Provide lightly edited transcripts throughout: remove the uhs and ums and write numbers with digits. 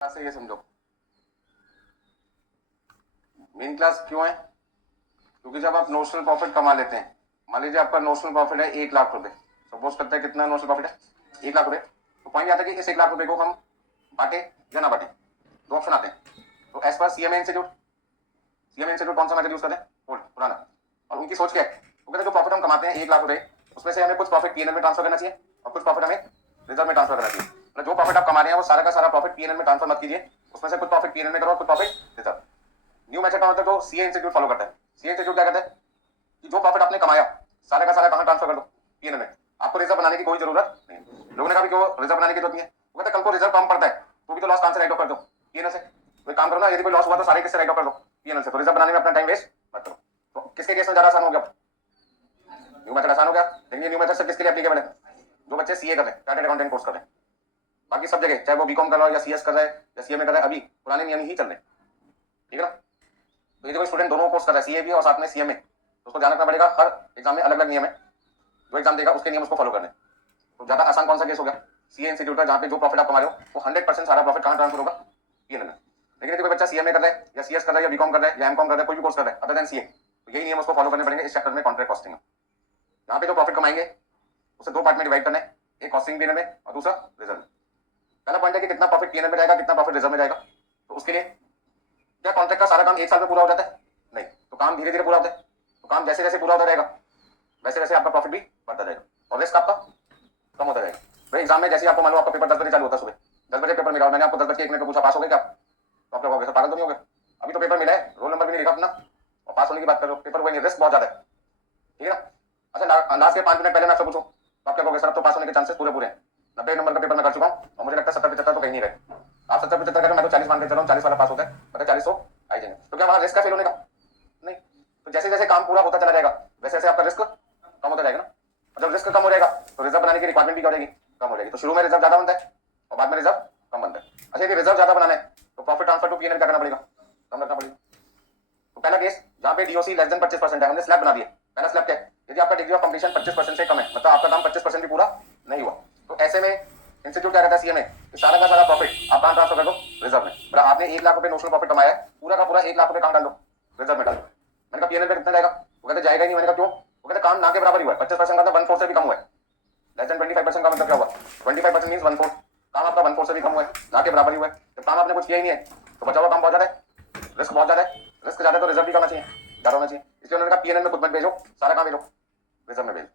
से ये समझो, मेन क्लास क्यों है? क्योंकि जब आप नोशनल प्रॉफिट कमा लेते हैं, मान लीजिए आपका नोशनल प्रॉफिट है 1 लाख रुपए, सपोज करते हैं कितना नोशनल प्रॉफिट है 1 लाख रुपए, तो पॉइंट आता है कि इस 1 लाख रुपए को हम बांटे या ना बांटे, दो ऑप्शन आते हैं। तो एज पर सीएमए इंस्टीट्यूट कौन सा मेथड यूज करें? ओल्ड पुराना। और उनकी सोच क्या है? वो कहते हैं जो प्रॉफिट हम कमाते हैं 1 लाख रुपए, उसमें से हमें कुछ प्रॉफिट पीएनएल में ट्रांसफर करना चाहिए और कुछ प्रॉफिट हमें रिजर्व में ट्रांसफर करना चाहिए। मतलब जो प्रॉफिट आप कमा रहे हैं वो सारा का सारा प्रॉफिट पीएनएल में ट्रांसफर मत कीजिए, उसमें से कुछ प्रॉफिट पीएनएल में करो और कुछ प्रॉफिट रिजर्व। न्यू मेथड का मतलब जो सीए इंस्टीट्यूट फॉलो करता है। सीए इंस्टीट्यूट क्या कहता है कि जो प्रॉफिट आपने कमाया सारा का सारा कहां ट्रांसफर कर दो? पीएनएल में। आपको रिजर्व बनाने की कोई जरूरत नहीं। लोगों ने कहा कि क्यों रिजर्व बनाने की जरूरत नहीं है? वो कहते कल को रिजर्व कम पड़ता है तो भी तो लॉस कहां से राइट ऑफ कर दो? पीएनएल से। कोई काम करो ना, यदि कोई लॉस हुआ तो सारे किससे राइट ऑफ कर दो? पीएनएल से। तो रिजर्व बनाने में अपना टाइम वेस्ट मत करो। तो किसके केस में ज्यादा आसान हो गया? न्यू मेथड आसान हो गया। लेकिन न्यू मेथड से किसके लिए एप्लीकेबल है? जो बच्चे सीए कर रहे हैं, चार्टर्ड अकाउंटेंट कोर्स कर रहे हैं। बाकी सब जगह चाहे वो बीकॉम कर रहा हो या सीएस कर रहा है या सीएमए कर रहा है, अभी पुराने नियम ही चल रहे हैं। ठीक है ना? तो यदि कोई स्टूडेंट दोनों कोर्स कर रहा है, सीए भी और साथ में सीएमए, तो उसको ध्यान रखना पड़ेगा हर एग्जाम में अलग अलग नियम है। जो एग्जाम देगा उसके नियम उसको फॉलो करने। तो ज्यादा आसान कौन सा केस हो गया? सीए इंस्टीट्यूट का, जहां पे जो प्रॉफिट आप कमा रहे हो वो 100% सारा प्रॉफिट कहां ट्रांसफर होगा? पीएनएल में। लेकिन यदि कोई बच्चा सीएमए कर रहा है या सीएस कर रहा है या बीकॉम कर रहा है या एमकॉम कर रहा है, कोई भी कोर्स कर रहा है अदर देन सीए, तो यही नियम उसको फॉलो करने पड़ेंगे इस चैप्टर में, कॉन्ट्रैक्ट कॉस्टिंग में। यहाँ पे जो प्रॉफिट कमाएंगे उसे दो पार्ट में डिवाइड करना है, एक कॉस्टिंग पीरियड में और दूसरा रिजर्व में। पहला पॉइंट है कि कितना प्रॉफिट पीएनएल में जाएगा, कितना प्रॉफिट रिजर्व में जाएगा। तो उसके लिए क्या कॉन्ट्रैक्ट का सारा काम 1 साल में पूरा हो जाता है? नहीं। तो काम धीरे धीरे पूरा होता है। तो काम जैसे जैसे पूरा होता रहेगा वैसे वैसे आपका प्रॉफिट भी बढ़ता जाएगा और रिस्क आपका कम होता जाएगा। भाई एग्जाम में जैसे आपको मान लो आपका पेपर 10 बजे चालू होता है, सुबह 10 बजे पेपर मिला और मैंने आपको 10 बजे 1 मिनट में पूछा पास हो गए क्या आप? तो आप लोग पागल तो नहीं हो गए? अभी तो पेपर मिला है, रोल नंबर भी नहीं लिखा अपना और पास होने की बात करो, पेपर हुआ नहीं, रिस्क बहुत ज्यादा है। ठीक है ना? अच्छा, लास्ट के 5 मिनट पहले मैं आपसे पूछूं तो आप क्या कहोगे? सर तो पास होने के चांसेस पूरे पूरे हैं, 90 नंबर का पेपर मैं कर चुका हूँ और मुझे लगता है 70-75 तो कहीं नहीं रहे। आप 70-75 करें, मैं तो 40 मान के चल रहा हूँ, 40 वाला पास होता है, मतलब 40 तो आ ही जाएंगे। तो क्या वहां रिस्क का फेल होने का? नहीं। तो जैसे जैसे काम पूरा होता चला जाएगा वैसे वैसे आपका रिस्क कम होता जाएगा ना। और जब रिस्क कम हो जाएगा तो रिजर्व बनाने की रिक्वायरमेंट भी क्या हो जाएगी? कम हो जाएगी। तो शुरू में रिजर्व ज्यादा बनता है और बाद में रिजर्व कम बनता है। अच्छा, यदि रिजर्व ज्यादा बनाना है तो प्रॉफिट ट्रांसफर टू पीएनएल क्या करना पड़ेगा? कम रखना पड़ेगा। तो पहला केस जहां पे डीओसी लेस देन 25% है, हमने स्लैब बना दिया। पहला स्लैब क्या है? यदि आपका डिग्री ऑफ कंप्लीशन 25% से कम है, मतलब आपका काम 25% भी पूरा नहीं हुआ, तो ऐसे में इंस्टीट्यूट क्या कहता है सीएमए, सारा का सारा प्रॉफिट आप कहां ट्रांसफर कर दो? रिजर्व में। मतलब आपने 1 लाख रुपए नोशनल प्रॉफिट कमाया है, पूरा का पूरा 1 लाख रुपए कहां डाल दो? रिजर्व में डाल दो। मैंने कहा पीएनएल पे कितना जाएगा? वो कहते जाएगा ही नहीं। मैंने कहा क्यों? वो कहते काम ना के बराबर ही हुआ है। 25% का मतलब 1/4 से भी कम हुआ है। लेस देन 25% का मतलब क्या हुआ? 25% मींस 1/4। काम आपका 1/4 से भी कम हुआ है, ना के बराबर ही हुआ है। जब काम आपने कुछ किया ही नहीं है तो बचा हुआ काम बहुत ज्यादा है, रिस्क बहुत ज्यादा है। रिस्क ज्यादा तो रिजर्व भी करना चाहिए, ज्यादा होना चाहिए। इसलिए उन्होंने कहा पीएनएल में खुद मत भेजो, सारा काम भेजो रिजर्व में भेजो।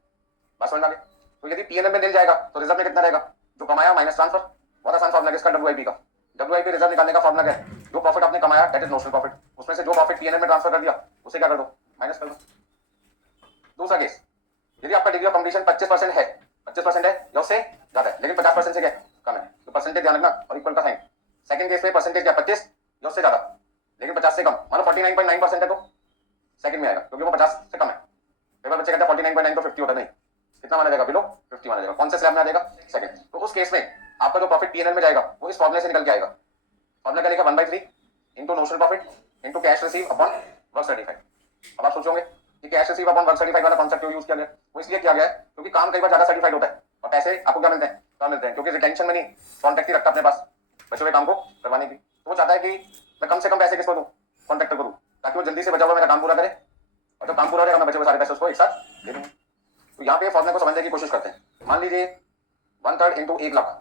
बस समझ में आ गया? तो यदि पीएनएल में मिल जाएगा तो रिजर्व में कितना रहेगा? जो कमाया माइनस ट्रांसफर। बहुत आसान फॉर्मूला इसका डब्ल्यूआईपी का। डब्ल्यूआईपी रिजर्व निकालने का फॉर्मूला क्या है? जो प्रॉफिट आपने कमाया दैट इज नोशनल प्रॉफिट, उसमें से जो प्रॉफिट पीएनएल में ट्रांसफर कर दिया उसे क्या कर दो? माइनस कर दो। दूसरा केस, यदि आपका डिग्री ऑफ कंप्लीशन 25% है, 25% है या उससे ज्यादा है, लेकिन 50% से क्या कम है, तो परसेंटेज ध्यान रखना और इक्वल का साइन। सेकंड केस में परसेंटेज क्या? 25 या उससे ज्यादा, लेकिन 50 से कम। मान लो 49.9% है तो सेकंड में आएगा, क्योंकि वो 50 से कम है। कई बार बच्चे कहते हैं 49.9 तो 50 होता नहीं, कितना माना जाएगा? बिलो 50 माना जाएगा। कौन से स्लैब में आ जाएगा? सेकंड। तो उस केस में आपका जो प्रॉफिट पीएनएल में जाएगा वो इस फॉर्मूले से निकल के आएगा। फॉर्मूला क्या लिखा? 1/3 into notional profit into cash receive upon work certified. अब आप सोचोगे कि cash receive upon work certified वाला कॉन्सेप्ट क्यों यूज किया गया? वो इसलिए किया गया है क्योंकि काम कई बार ज्यादा सर्टिफाइड होता है और पैसे आपको क्या मिलते हैं? कम मिलते हैं, क्योंकि रिटेंशन में नहीं, कॉन्ट्रैक्ट ही रखता अपने पास बचे हुए काम को करवाने की। तो वो चाहता है कि मैं कम से कम पैसे किसको दूं? कॉन्ट्रैक्टर को दूं, ताकि वो जल्दी से बचा हुआ मेरा काम पूरा करे और जब काम पूरा हो जाएगा मैं बचे हुए सारे पैसे उसको एक साथ दे दूंगा। तो यहाँ पे फॉर्मूले को समझने की कोशिश करते हैं। मान लीजिए 1/3 इंटू 1 लाख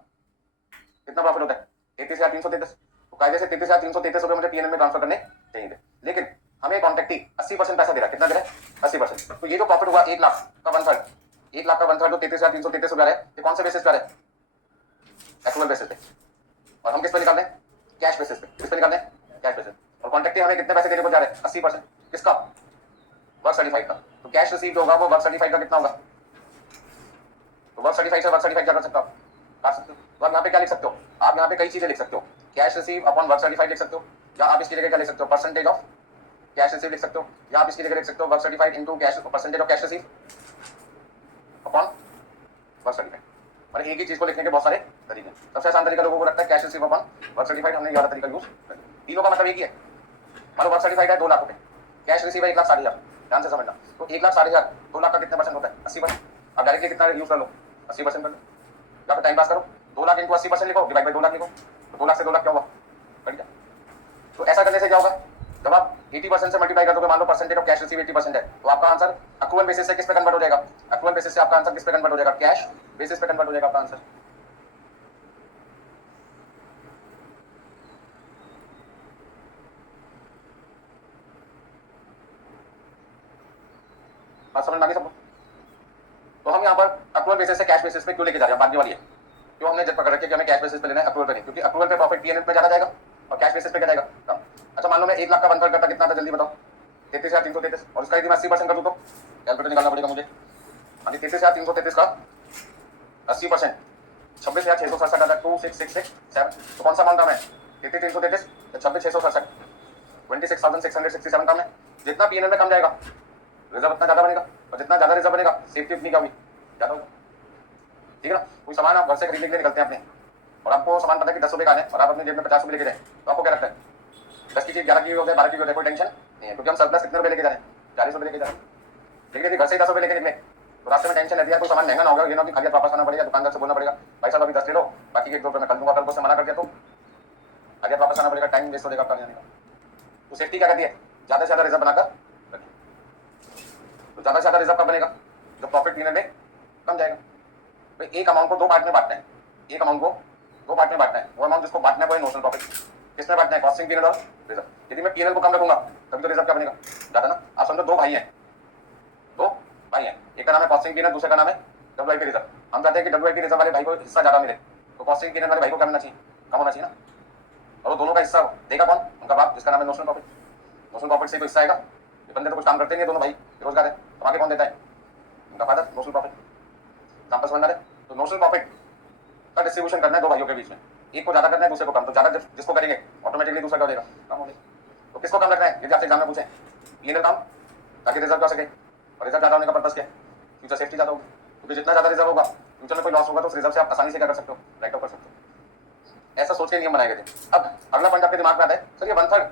कितना प्रॉफिट होता है? 33,333। तो कायदे से 33,333 रुपए मुझे पीएनएल में ट्रांसफर करने चाहिए, लेकिन हमें कॉन्ट्रैक्ट ही 80% पैसा दे रहा है। कितना दे रहा है? 80%। तो ये जो प्रॉफिट हुआ 1 लाख का 1/3, 1 लाख का 1/3 जो 33,333 रुपया है, ये कौन से बेसिस पर है? एक्चुअल बेसिस पे। और हम किस पे निकाल रहे हैं? कैश बेसिस पे। किस पे निकाल रहे हैं? Cash basis. और कॉन्ट्रैक्ट हमें कितने पैसे देने को जा रहे हैं? 80%। किसका? वर्क सर्टिफाइड का। तो कैश रिसीव होगा वो वर्क सर्टिफाइड का कितना होगा? तो वर्क सर्टिफाइड से वर्क सर्टिफाइड क्या कर सकते हो? काट सकते हो। तो आप यहाँ पे क्या लिख सकते हो? आप यहाँ पे कई चीजें लिख सकते हो। Cash receive upon work certified लिख सकते हो, या आप इसकी जगह क्या लिख सकते हो? परसेंटेज ऑफ कैश रिसीव लिख सकते हो, या आप इसकी जगह लिख सकते हो work certified into cash, percentage of cash receive upon work certified. और एक ही चीज को लिखने के बहुत सारे तरीके। सबसे आसान तरीका लोगों को लगता है cash receive upon work certified. हमने ये वाला तरीका यूज कर लिया। तीनों का मतलब एक ही है। मान लो वर्क सर्टिफाइड है 2 लाख रुपए, कैश रिसीव है 1,60,000। ध्यान से समझना। तो 1,60,000 2 लाख का कितना परसेंट होता है? 80%। अब डायरेक्टली कितना यूज कर लो? 80% कर लो, या फिर टाइम पास करो। 2 लाख इंटू 80% लिखो, डिवाइड बाई 2 लाख लिखो। तो 2 लाख से 2 लाख क्या हुआ? तो ऐसा करने से क्या होगा, जब आप 80% से मल्टीप्लाई कर दोगे, मान लो परसेंटेज ऑफ कैश रिसीव 80% है, तो आपका आंसर अक्रूवल बेसिस से किस पे कन्वर्ट हो जाएगा, अक्रूवल बेसिस से आपका आंसर किस पे कन्वर्ट हो जाएगा, कैश बेसिस पे कन्वर्ट हो जाएगा आपका आंसर। बात समझ में आ गई सबको? तो हम यहाँ पर अक्रूवल बेसिस से कैश बेसिस पे क्यों लेके जा रहे हैं, बात ये वाली है, क्यों हमने जब पकड़ रखी है कि हमें कैश बेसिस पे लेना है, अक्रूवल पे नहीं, क्योंकि अक्रूवल पे प्रॉफिट पीएनएल पे ज्यादा जाएगा और कैश बेसिस पे क्या जाएगा कम। अच्छा मान लो मैं 1 लाख का 1/3 करता, कितना था जल्दी बताओ, 33,333, और इसका यदि मैं 80% कर दूं तो कैलकुलेटर निकालना पड़ेगा मुझे। हाँ जी, 33,333 का 80% 26,667 आता है, 26,667। तो कौन सा अमाउंट है, 33,333 26,667, 26,667 का है। जितना पीएनएल में कम जाएगा रिजर्व उतना ज्यादा बनेगा, और जितना ज्यादा रिजर्व बनेगा सेफ्टी उतनी क्या हुई, ज्यादा होगी। ठीक है ना, कोई सामान आप घर से खरीदने के लिए निकलते हैं अपने, और आपको सामान पता है कि 10 रुपए का है और आप अपनी जेब में 50 रुपए लेके जाए, तो आपको क्या लगता है 10 की चीज 11 की हो जाए, 12 की हो जाए, कोई टेंशन नहीं है, क्योंकि हम सरप्लस कितने रुपए लेके जा रहे हैं, 40 रुपए लेके जा रहे हैं। लेकिन यदि घर से 10 रुपए लेके निकले तो रास्ते में टेंशन रहती है, कोई सामान महंगा ना होगा, ये ना कि खाली वापस आना पड़ेगा, दुकानदार से बोलना पड़ेगा भाई साहब अभी 10 ले लो, बाकी के 1-2 रुपए मैं कल दूंगा, कल को से मना कर दिया तो खाली वापस आना पड़ेगा, टाइम वेस्ट हो जाएगा आपका जाने का। तो सेफ्टी क्या कहती है, ज्यादा से ज्यादा रिजर्व बनाकर रखिए। तो ज्यादा से ज्यादा रिजर्व कब बनेगा, जब प्रॉफिट पीरियड में कम जाएगा। भाई एक अमाउंट को 2 पार्ट में बांटना है, एक अमाउंट को 2 पार्ट में बांटना है, वो अमाउंट जिसको बांटना है वो है नोशनल प्रॉफिट। किसमें बांटना है, कॉस्टिंग पीरियड और रिजर्व। यदि मैं पीरियड को कम रखूंगा तभी तो रिजर्व क्या बनेगा, ज्यादा ना। आप समझो 2 भाई हैं, 2 भाई हैं, एक का नाम है कॉस्टिंग पीरियड, दूसरे का नाम है डब्ल्यूआईपी रिजर्व। हम चाहते हैं कि डब्ल्यूआईपी रिजर्व वाले भाई को हिस्सा ज्यादा मिले, तो कॉस्टिंग पीरियड वाले भाई को क्या मिलना चाहिए, कम होना चाहिए ना। और वो दोनों का हिस्सा देगा कौन, उनका बाप, जिसका नाम है नोशनल प्रॉफिट। नोशनल प्रॉफिट से कोई हिस्सा आएगा, ये बंदे तो कुछ काम करते नहीं है, दोनों भाई बेरोजगार है, तो आगे कौन देता है, उनका फादर, नोशनल प्रॉफिट। काम पर समझना है। तो नोशनल प्रॉफिट का डिस्ट्रीब्यूशन करना है 2 भाइयों के बीच में, एक को ज्यादा करना है, दूसरे को कम। तो ज्यादा जिसको करेंगे ऑटोमेटिकली दूसरा क्या हो जाएगा, कम हो जाएगा। तो किसको कम रखना है, यदि आपसे एग्जाम में पूछे पीएनएल कम, ताकि रिजर्व जा सके। और रिजर्व ज्यादा होने का पर्पस क्या है, फ्यूचर सेफ्टी ज्यादा होगी, क्योंकि जितना ज्यादा रिजर्व होगा फ्यूचर में कोई लॉस होगा तो उस रिजर्व से आप आसानी से क्या कर सकते हो, राइट ऑफ कर सकते हो। ऐसा सोच के नियम बनाए गए थे। अब अगला पॉइंट आपके दिमाग में आता है, सर ये 1/3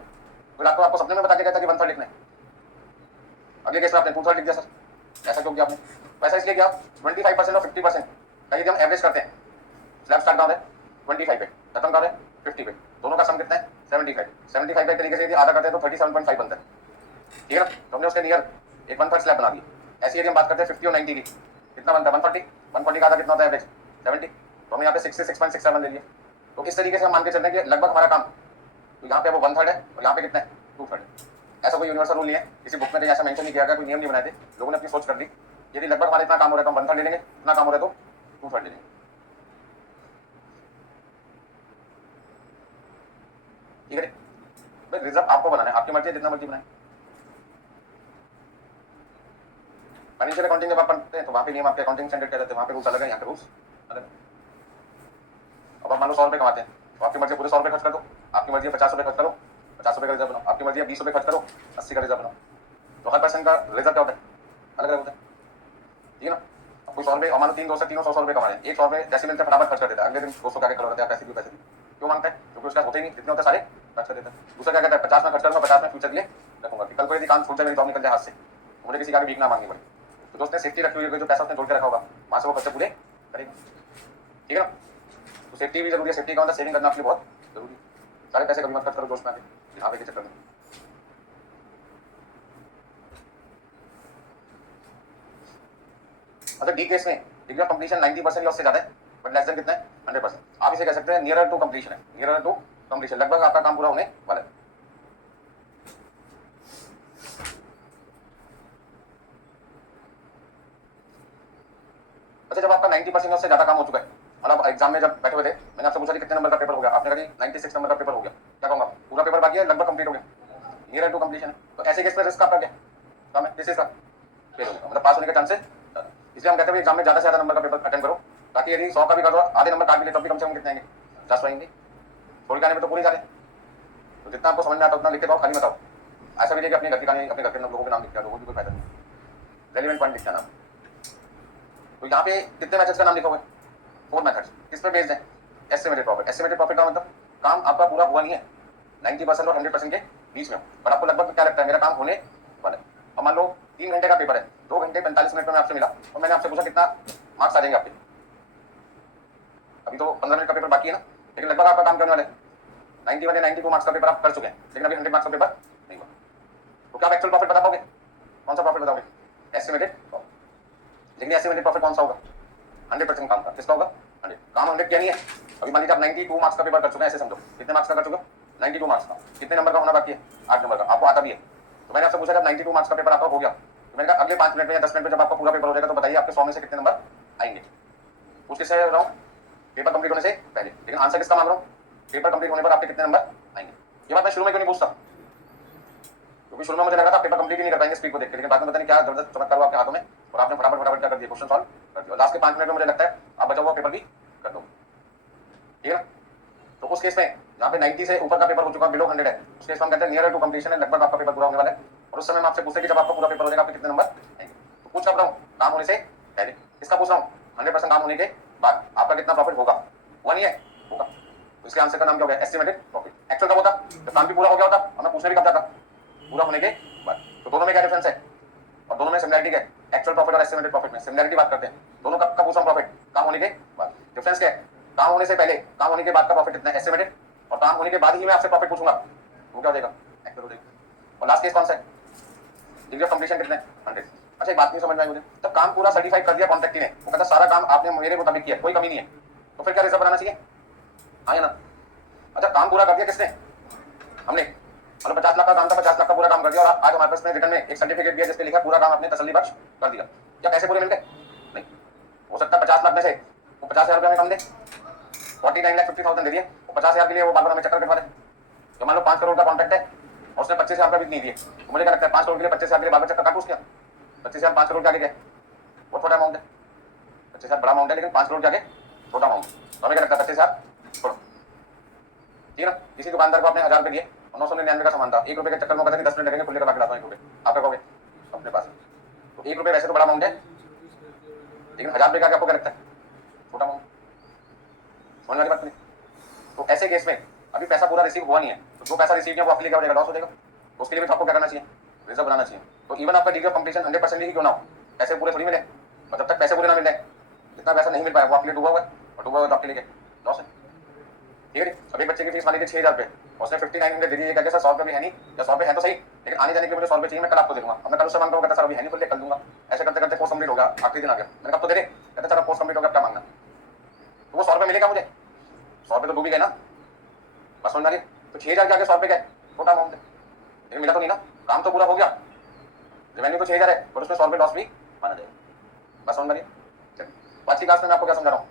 कोई रात को आपको सपने में बता के कहता है कि 1/3 लिखना है, अगले केस में आपने 2/3 लिख दिया, सर ऐसा क्यों किया आपने, वैसा इसलिए किया 25% और 50% का यदि हम एवरेज करते हैं, स्लैब स्टार्ट डाउन है 25 पे, खत्म कर रहे हैं 50 पे, दोनों का सम कितना है 75 पे तरीके से यदि आधा करते हैं तो 37.5 बनता है। ठीक है ना, तो हमने उसके नियर एक 1/3 स्लैब बना दी। ऐसे यदि हम बात करते हैं 50 और 90 की, कितना बनता है 140 का आधा कितना होता है एवरेज 70, तो हम यहाँ पे 66.67 ले लिए। तो इस तरीके से हम मान के चलते हैं कि लगभग हमारा काम, तो यहाँ पे वो 1/3 है और यहाँ पे कितना है 2/3 है। ऐसा कोई यूनिवर्सल रूल नहीं है, किसी बुक में ऐसा मेंशन नहीं किया गया, कोई नियम नहीं बनाए थे, लोगों ने अपनी सोच कर दी, यदि लगभग हमारा इतना काम हो रहा है तो हम 1/3 ले लेंगे, इतना काम हो रहा है तो 2/3 ले लेंगे। ठीक है भाई, रिजर्व आपको बनाना है, आपकी मर्जी है जितना मर्जी बनाए। फाइनेंशियल अकाउंटिंग जब आप पढ़ते हैं तो वहाँ पे नियम आपके अकाउंटिंग स्टैंडर्ड क्या रहते हैं, वहाँ पे रूल्स अलग है, यहाँ पे रूल्स अलग है। अब आप मान लो 100 रुपये कमाते हैं, तो आपकी मर्जी है पूरे 100 रुपये खर्च कर दो, आपकी मर्जी है 50 रुपये खर्च करो, 50 रुपये का रिजर्व बनाओ, आपकी मर्जी है 20 रुपये खर्च करो, 80 का रिजर्व बनाओ। तो हर पर्सन का रिजर्व क्या होता है, अलग अलग होता है। ठीक है ना, अब कोई 100 रुपये, मान लो 3 दोस्त है, तीनों 100 रुपये कमा रहे हैं, एक 100 रुपये जैसे मिलते हैं फटाफट खर्च कर देता है, अगले दिन दोस्तों का खड़ा रहता है, पैसे भी क्यों मांगता है, क्योंकि उसका होते ही नहीं, जितने होते सारे खर्च कर देता है। दूसरा क्या कहता है 50 में खर्च करूंगा, 50 में फ्यूचर के लिए रखूंगा, कि कल को यदि काम छूट जाए, मेरी जॉब निकल जाए हाथ से, मुझे किसी का भी भीख ना मांगनी पड़े। तो दोस्त ने सेफ्टी रखी हुई है, जो पैसा उसने जोड़ के रखा होगा वहां से वो खर्चे पूरे करेगा। ठीक है ना, तो सेफ्टी भी जरूरी है, सेफ्टी का मतलब सेविंग करना आपके लिए बहुत जरूरी है। सारे पैसे कभी मत खर्च करो दोस्त में आके, यहाँ पे के चक्कर में। अच्छा डी केस में डिग्री ऑफ कंप्लीशन 90% या उससे ज्यादा है, बट लेस देन कितना है 100%। आप इसे कह सकते हैं नियरर टू कंप्लीशन है, नियरर टू कंप्लीशन, लगभग आपका काम पूरा होने वाला है। अच्छा जब आपका 90% उससे ज्यादा काम हो चुका है, मतलब एग्जाम में जब बैठे हुए थे, मैंने आपसे पूछा कि कितने नंबर का पेपर हो गया, आपने कहा 96 नंबर का पेपर हो गया, क्या कहूँगा पूरा पेपर बाकी है, लगभग कंप्लीट हो गया, नियरर टू कंप्लीशन है। तो ऐसे केस में रिस्क आपका क्या काम है, दिस इज का फेल हो गया, मतलब पास होने का चांसेस। इसलिए हम कहते हैं एग्जाम में ज्यादा से ज्यादा नंबर का पेपर अटेंड करो, ताकि यदि 100 का भी कर दो, आधे नंबर काट भी ले तब भी कम से कम कितने आएंगे 10 आएंगे, थोड़ी गाने में तो पूरी जा रहे। तो जितना आपको समझ में आता उतना लिख के दो, खाली बताओ। ऐसा भी नहीं कि अपने घर की कहानी अपने घर के लोगों के नाम लिख दो, वो भी कोई फायदा नहीं, रेलिवेंट पॉइंट लिखना नाम। तो यहाँ पे कितने मैथड्स का नाम लिखोगे, 4 मैथड्स, किस पे बेस्ड है, एस्टिमेटेड प्रॉफिट। एस्टिमेटेड प्रॉफिट का मतलब काम आपका पूरा हुआ नहीं है, 90% और 100% के बीच में हो, पर आपको लगभग क्या लगता है मेरा काम होने वाला है। और मान लो 3 घंटे का पेपर है, 2 घंटे 45 मिनट में मैं आपसे मिला और मैंने आपसे पूछा कितना मार्क्स आ जाएंगे आपके, अभी तो 15 मिनट का पेपर बाकी है ना, लेकिन लगभग आपका काम करने वाले 91 या 92 मार्क्स का पेपर आप कर चुके हैं, लेकिन अभी 100 मार्क्स का पेपर नहीं हुआ, तो क्या आप एक्चुअल प्रॉफिट बता पाओगे? कौन सा प्रॉफिट बताओगे? Estimated profit. लेकिन एस्टिमेटेड प्रॉफिट कौन सा होगा? 100% काम का। किसका होगा? 100। काम 100 क्या नहीं है? अभी मान लीजिए आप 92 मार्क्स का पेपर कर चुके हैं, ऐसे समझो। कितने मार्क्स का कर चुके हो? 92 मार्क्स का। कितने नंबर का होना बाकी है? 8 नंबर का। आपको आता भी है, तो मैंने आपसे पूछा जब 92 मार्क्स का पेपर आपका हो गया, तो मैंने कहा अगले 5 मिनट में या 10 मिनट में जब आपका पूरा पेपर हो जाएगा तो बताइए आपके 100 में से कितने नंबर आएंगे। पूछ किससे रहा हूँ? पेपर कंप्लीट होने से पहले। लेकिन आंसर किसका मांग रहा हूँ? पेपर कंप्लीट होने पर आपके कितने नंबर आएंगे। ये बात मैं शुरू में क्यों नहीं पूछता? क्योंकि शुरू में मुझे लगा था पेपर कंप्लीट ही नहीं कर पाएंगे स्पीड को देख के, लेकिन बाद में पता नहीं क्या जबरदस्त चमत्कार हुआ आपके हाथों में और आपने फटाफट क्या कर दिया, क्वेश्चन सॉल्व कर दिया। लास्ट के 5 मिनट में मुझे लगता है आप बचा हुआ पेपर भी कर दो, ठीक है ना? तो उस केस में जहाँ पे 90 से ऊपर का पेपर हो चुका, बिलो 100 है, उस केस में हम कहते हैं नियर टू कंप्लीशन है, लगभग आपका पेपर पूरा होने वाला है। और उस समय मैं आपसे पूछते कि जब आपका पूरा पेपर हो जाएगा आपके कितने नंबर आएंगे। तो पूछ कर रहा हूँ काम होने से पहले, इसका पूछ रहा हूँ 100% काम होने के बाद आपका कितना प्रॉफिट होगा? हुआ नहीं है? होगा। तो इसके आंसर का नाम क्या हो गया? Estimated profit. एक्चुअल कब होता? जब काम भी पूरा हो गया होता, हमें पूछने भी कब जाता? पूरा होने के बाद। तो दोनों में क्या डिफरेंस है और दोनों में सिमिलरिटी क्या है? एक्चुअल प्रॉफिट और एस्टिमेटेड प्रॉफिट में सिमिलरिटी बात करते हैं। दोनों कब पूछ रहा हूँ? प्रॉफिट काम होने के बाद। डिफरेंस क्या है? काम होने से पहले, काम होने के बाद का प्रॉफिट कितना है? एस्टिमेटेड। और काम होने के बाद ही मैं आपसे प्रॉफिट पूछूंगा, वो क्या हो जाएगा? एक्चुअल हो जाएगा। और लास्ट केस कौन सा है? डिग्री ऑफ कंप्लीशन कितने? 100। अच्छा एक बात नहीं समझ में आई मुझे, जब काम पूरा सर्टिफाइड कर दिया कॉन्ट्रैक्टी ने, वो कहता सारा काम आपने मेरे मुताबिक किया, कोई कमी नहीं है, तो फिर क्या रिजर्व बनाना चाहिए? हाँ या ना? अच्छा काम पूरा कर दिया किसने? हमने। मतलब 50 लाख का काम था, 50 लाख का पूरा काम कर दिया और आज हमारे पास में रिटर्न में एक सर्टिफिकेट दिया जिसपे लिखा पूरा काम आपने तसल्ली बख्श कर दिया। क्या पैसे पूरे मिल गए? नहीं। हो सकता है 50 लाख में से वो 50,000 रुपये में कम दे, 49,50,000 दे दिए, वो 50,000 के लिए वो बार बार हमें चक्कर कटवा दे। तो मान लो 5 करोड़ का कॉन्ट्रैक्ट है और उसने 25,000 रुपये भी नहीं दिए, तो मुझे क्या लगता है 5 करोड़ के लिए 25,000 के लिए बार बार चक्कर काटू उसके? 25,000 5 करोड़ के आगे गए, बहुत छोटा अमाउंट है। 25,000 बड़ा अमाउंट है लेकिन 5 करोड़ के आगे छोटा अमाउंट। तो हमें क्या लगता है 25,000 छोड़ो, ठीक है ना? किसी दुकानदार को आपने 1,000 रुपये दिए और 999 का सामान था, 1 रुपये के चक्कर में कहता है कि 10 मिनट लगेंगे खुले का लाता हूँ 1 रुपये, आप क्या कहोगे अपने पास? तो 1 रुपये वैसे तो बड़ा अमाउंट है, लेकिन 1,000 रुपये का आपको क्या लगता है? छोटा अमाउंट। समझ वाली बात नहीं? तो ऐसे केस में अभी पैसा पूरा रिसीव हुआ नहीं है, तो जो पैसा रिसीव किया वो आपके लिए क्या हो जाएगा? लॉस हो जाएगा। तो उसके लिए भी आपको क्या करना चाहिए? रिजर्व बनाना चाहिए। तो इवन आपका डिग्री ऑफ कंप्लीशन 100% ही क्यों ना हो, पैसे पूरे थोड़ी मिले, और जब तक पैसे पूरे ना मिल जाए, जितना पैसा नहीं मिल पाया वो आपके लिए डूबा हुआ है, और डूबा हुआ तो आपके लिए लॉस है, ठीक है? अभी बच्चे की फीस मान लीजिए 6,000 रुपये, उसने 5900 दे दी, कहते सर 100 रुपये भी है नहीं, या 100 रुपये है तो सही, लेकिन आने जाने के लिए मुझे 100 रुपये चाहिए, मैं कल आपको दे दूंगा। अब मैं कल उससे मांगता हूँ, कहता सर अभी है नहीं, बोले कल दूंगा। ऐसे करते करते कोर्स कंप्लीट हो गया, आखिरी दिन आ गया, मैंने कब तो दे दे, कहते सर कोर्स कंप्लीट हो गया, क्या मांगना? तो वो 100 रुपये मिलेगा मुझे? 100 रुपये तो डूबी गए ना, बस समझ आ रही? तो 6,000 के आगे 100 रुपये क्या है? छोटा अमाउंट है, लेकिन मिला तो नहीं ना, काम तो पूरा हो गया, रेवेन्यू तो 6,000 है और उसमें 100 रुपये लॉस भी माना जाएगा। बस समझ आ रही? चलिए आज की क्लास में मैं आपको क्या समझा रहा हूँ,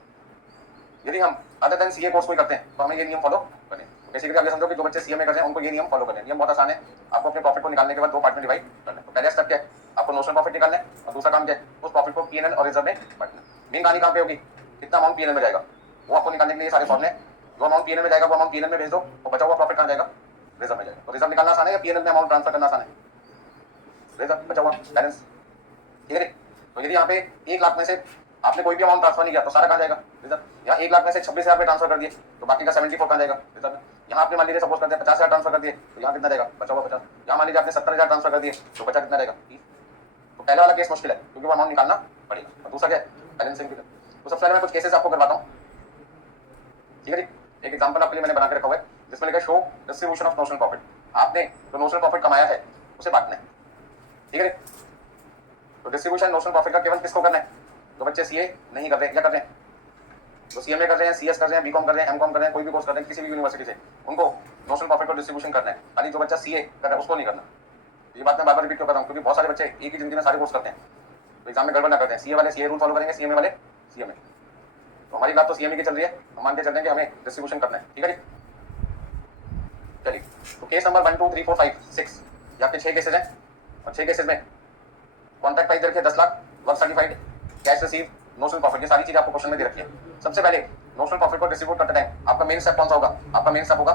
यदि हम अदर देन सीए कोर्स कोई करते हैं तो हमें ये नियम फॉलो करने। बेसिकली आप ये समझो कि जो बच्चे सीए में करते हैं उनको ये नियम फॉलो करने। नियम बहुत आसान है, आपको अपने प्रॉफिट को निकालने के बाद 2 पार्ट में डिवाइड करना है। तो पहला स्टेप क्या है? आपको नोशनल प्रॉफिट निकालना है, और दूसरा काम क्या है? उस प्रॉफिट को पीएनएल और रिजर्व में बांटना। मेन कहानी कहाँ पे होगी? कितना अमाउंट पीएनएल में जाएगा, वो आपको निकालने के लिए सारे फॉर्मूले। जो अमाउंट पीएनएल में जाएगा वो अमाउंट पीएनएल में भेज दो, और बचा हुआ प्रॉफिट कहाँ जाएगा? रिजर्व में जाएगा। तो रिजर्व निकालना आसान है या पीएनएल में अमाउंट ट्रांसफर करना आसान है? रिजर्व, बचा हुआ बैलेंस, ठीक है? तो यदि यहाँ पे 1 लाख में से आपने कोई भी अमाउंट ट्रांसफर नहीं किया तो सारा कहाँ जाएगा? रिजर्व। यहाँ 1 लाख में से 26,000 रुपये ट्रांसफर कर दिए तो बाकी का 74 कहाँ जाएगा? रिजर्व। यहाँ आपने मान लीजिए सपोज करते हैं 50,000 ट्रांसफर कर दिए, तो यहाँ कितना जाएगा? बचा हुआ 50। यहाँ मान लीजिए आपने 70,000 ट्रांसफर कर दिए तो बचा कितना जाएगा? 30। तो पहले वाला केस मुश्किल है क्योंकि वो अमाउंट निकालना पड़ेगा, और दूसरा क्या है? बैलेंसिंग। तो सबसे पहले मैं कुछ केसेस आपको करवाता हूँ, ठीक है? एक एग्जाम्पल आपके लिए मैंने बना के रखा हुआ है जिसमें लिखा show distribution of notional profit. आपने जो नोशनल प्रॉफिट कमाया है उसे बांटना है, ठीक है? तो डिस्ट्रीब्यूशन नोशनल प्रॉफिट का केवल किसको करना है? जो बच्चे सीए नहीं कर रहे, क्या कर रहे हैं? जो सीएमए कर रहे हैं, सीएस कर रहे हैं, बीकॉम कर रहे हैं, एमकॉम कर रहे हैं, कोई भी कोर्स कर रहे हैं किसी भी यूनिवर्सिटी से, उनको नोशनल प्रॉफिट को डिस्ट्रीब्यूशन करना है। खाली जो बच्चा सीए कर रहा है उसको नहीं करना। ये बात मैं बार बार रिपीट क्यों कर रहा हूँ? क्योंकि बहुत सारे बच्चे एक ही जिंदगी में सारे कोर्स करते हैं, तो एग्जाम में गड़बड़ ना करते हैं। सीए वाले सीए रूल फॉलो करेंगे, सीएमए वाले सीएमए। तो हमारी बात तो सीएमए की चल रही है, हम मान के चल रहे हैं कि हमें डिस्ट्रीब्यूशन करना है, ठीक है? चलिए, तो केस नंबर 1 2 3 4 5 6 ये आपके 6 केसेज हैं, और 6 केसेज में कॉन्ट्रैक्ट प्राइस रखिए 10 lakh, work certified, cash receive, notional profit, ये सारी चीजें आपको क्वेश्चन में दे रखी है। सबसे पहले नोशनल प्रॉफिट को डिस्ट्रीब्यूट करते टाइम आपका मेन स्टेप कौन सा होगा? आपका मेन स्टेप होगा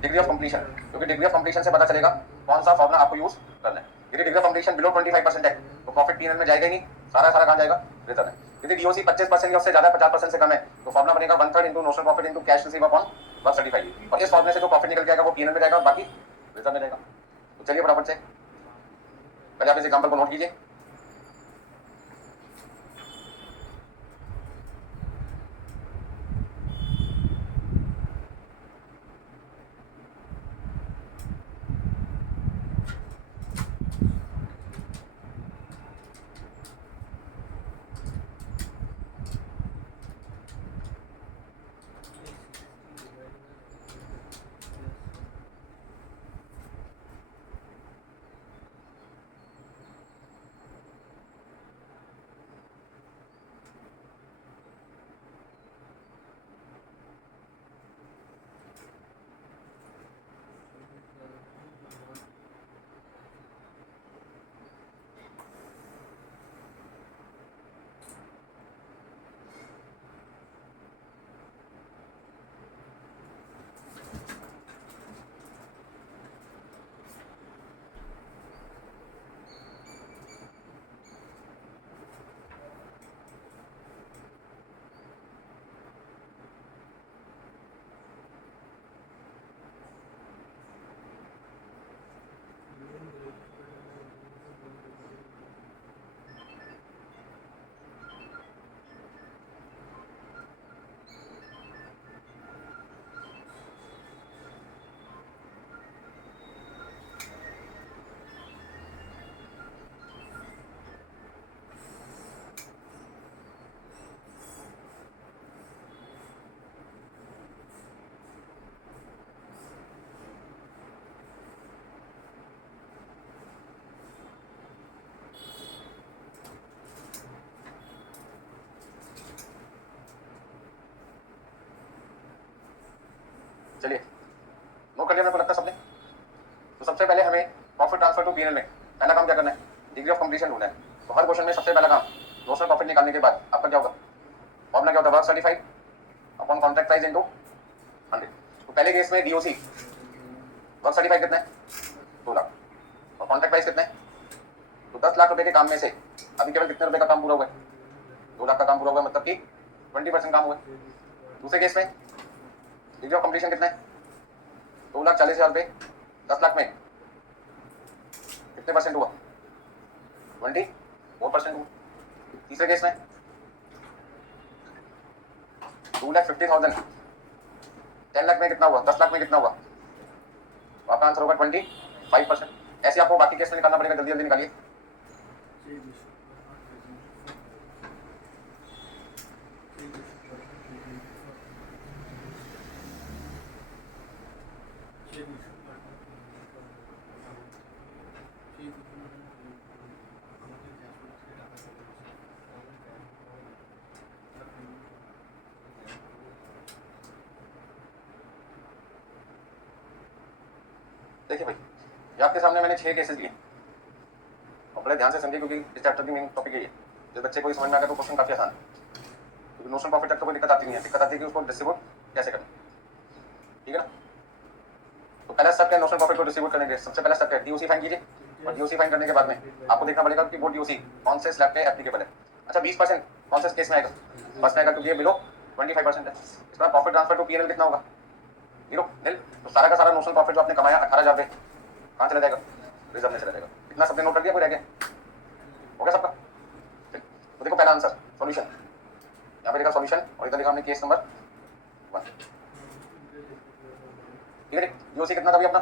डिग्री ऑफ कंप्लीशन, क्योंकि डिग्री ऑफ कंप्लीशन से पता चलेगा कौन सा फॉर्मूला आपको यूज करना है। यदि डिग्री ऑफ कंप्लीशन बिलो 25% है तो प्रॉफिट पीएनएल में जाएगा ही नहीं, सारा कहाँ जाएगा? रिजर्व में। यदि डीओसी 25% या उससे ज्यादा 50% से कम है तो फॉर्मूला बनेगा 1/3 into notional profit into cash receive upon work certified, और इस फॉर्मूले से जो प्रॉफिट निकल के आएगा वो पीएनएल में जाएगा, बाकी रिजर्व में जाएगा। तो चलिए फटाफट से पहले आप इस एग्जाम्पल को नोट कीजिए। नोट कर लिया मेरे को लगता है सबने। तो सबसे पहले हमें प्रॉफिट ट्रांसफर टू पीएनएल में पहला काम क्या करना है, डिग्री ऑफ कंप्लीशन ढूंढना है। तो हर क्वेश्चन में सबसे पहला काम नोशनल प्रॉफिट निकालने के बाद आपका क्या होगा, फॉर्मूला क्या होता है, work certified upon contract price into 100। तो पहले केस में डीओसी वर्क सर्टिफाइड कितना है 2 लाख और कॉन्ट्रैक्ट प्राइस कितना है, तो 10 लाख रुपए के काम में से अभी केवल कितने रुपए का काम पूरा हुआ है, 2 लाख का काम पूरा हुआ है, मतलब कि 20% काम हुआ है। दूसरे केस में डिग्री ऑफ कंप्लीशन कितना है 2,40,000 रुपए, 10 लाख में कितने परसेंट हुआ 24% हुआ। तीसरे केस में 2,50,000 10 लाख में कितना हुआ, 10 लाख में कितना हुआ, तो आपका आंसर होगा 25%। ऐसे आपको बाकी केस में निकालना पड़ेगा, जल्दी जल्दी निकालिए। देखिए भाई, ये आपके सामने मैंने 6 केसेस लिए और बड़े ध्यान से समझिए, क्योंकि इस चैप्टर की मेन टॉपिक यही है। जब बच्चे को समझ में आ गया तो क्वेश्चन काफी आसान है, क्योंकि नोशनल प्रॉफिट तक तो कोई दिक्कत आती नहीं है, दिक्कत आती है कि उसको डिस्ट्रीब्यूट कैसे करना, ठीक है ना। तो पहला स्टेप क्या, नोशनल प्रॉफिट को डिस्ट्रीब्यूट करने के सबसे पहला स्टेप है डीओसी फाइन कीजिए। और डीओसी फाइन करने के बाद में आपको देखना पड़ेगा कि वो डीओसी कौन से स्लैब पे एप्लीकेबल है। अच्छा 20% कौन से केस में आएगा, फर्स्ट आएगा क्योंकि ये बिलो 25% है। इसका प्रॉफिट ट्रांसफर टू पीएनएल कितना होगा, 0 निल। तो सारा का सारा नोशनल प्रॉफिट जो आपने कमाया 18,000 रुपए कहाँ चला जाएगा, रिजर्व में चला जाएगा। इतना सबने नोट कर दिया, कोई रह गया, हो गया सबका। तो देखो पहला आंसर सॉल्यूशन, यहाँ पे लिखा सॉल्यूशन और इधर लिखा हमने केस नंबर 1, ठीक है। यूसी कितना था भी अपना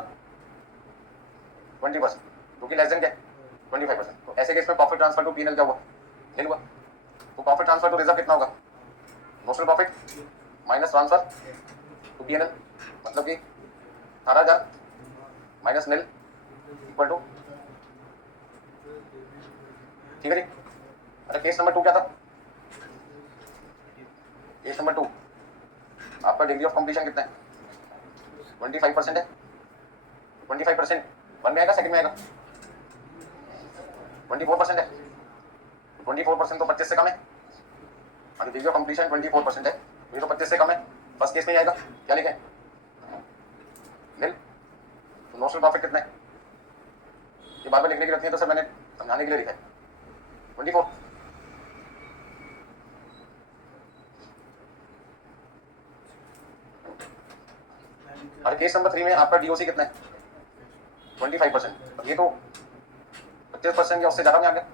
20%, जो कि लेस देन क्या 25%। तो ऐसे केस में प्रॉफिट ट्रांसफर टू पीएनएल क्या हुआ, निल हुआ। तो प्रॉफिट ट्रांसफर टू रिजर्व कितना होगा, notional profit minus transfer to PNL, मतलब कि 18,000 माइनस निल इक्वल टू, ठीक है जी। अच्छा केस नंबर 2 क्या था, केस नंबर 2 आपका डिग्री ऑफ कंप्लीशन कितना है 25% है। 25% 1 में आएगा, सेकंड में आएगा, 24% है। 24% तो 25 से कम है, अभी डिग्री ऑफ कंप्लीशन 24% है, ये तो 25 से कम है, फर्स्ट केस में आएगा। क्या लिखे निल। तो नोशनल प्रॉफिट कितना है, ये बार बार लिखने की रखनी है तो सर मैंने समझाने के लिए लिखा है 24। और केस नंबर 3 में आपका डीओसी कितना है 25%। ये तो 25% या उससे ज्यादा में आ गया,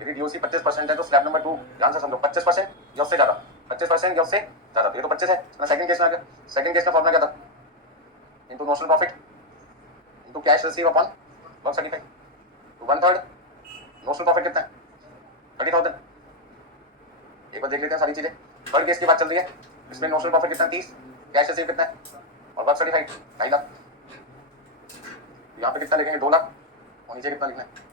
यदि डीओसी 25% है तो स्लैब नंबर 2 ध्यान से समझो, 25% या उससे ज्यादा, 25% या उससे ज्यादा, ये तो 25 है ना। सेकंड केस में आ गया, सेकंड केस का फॉर्मूला क्या था, into notional profit into cash receive upon work certified. तो 1/3 नोशनल प्रॉफिट कितना है 30,000। एक बार देख लेते हैं सारी चीजें। थर्ड केस की बात चल रही है, इसमें नोशनल प्रॉफिट कितना 30, कैश रिसीव कितना है और वर्क सर्टिफाइड 2.5 लाख। यहाँ पे कितना लिखेंगे 2 लाख और नीचे कितना लिखना है।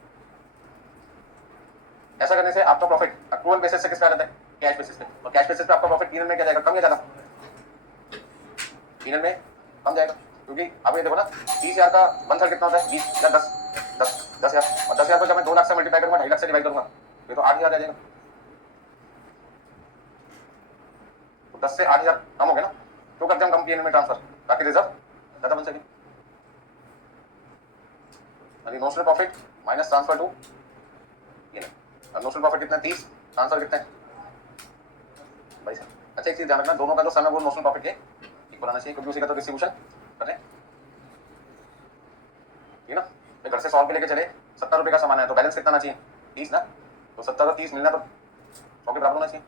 ऐसा करने से आपका प्रॉफिट अक्रूवल बेसिस से किस पे आ जाता है, कैश बेसिस पे। और कैश बेसिस पे आपका प्रॉफिट पीएनएल में क्या जाएगा, कम या ज्यादा, पीएनएल में कम जाएगा। क्योंकि अब ये देखो ना 30,000 का 1/3 कितना होता है 20 या 10,000 और 10,000 को जब मैं 2 लाख से मल्टीप्लाई करूंगा 2.5 लाख से डिवाइड करूंगा ये तो 8,000 आ जाएगा। तो 10 से 8,000 कम हो गया ना, तो करते हैं हम कम पीएनएल में ट्रांसफर ताकि रिजर्व ज्यादा बन सके। Notional profit minus transfer to PNL, notional profit कितना 30, ट्रांसफर कितना है 22। अच्छा एक चीज ध्यान रखना, दोनों का जो सम है वो नोशनल प्रॉफिट के इक्वल आना चाहिए, क्योंकि उसी का तो डिस्ट्रीब्यूशन कर रहे हैं, ठीक है ना। घर से 100 रुपये लेके चले, 70 रुपये का सामान है तो बैलेंस कितना आना चाहिए 30 ना। तो 70 और 30 मिलना तो 100 के बराबर होना चाहिए।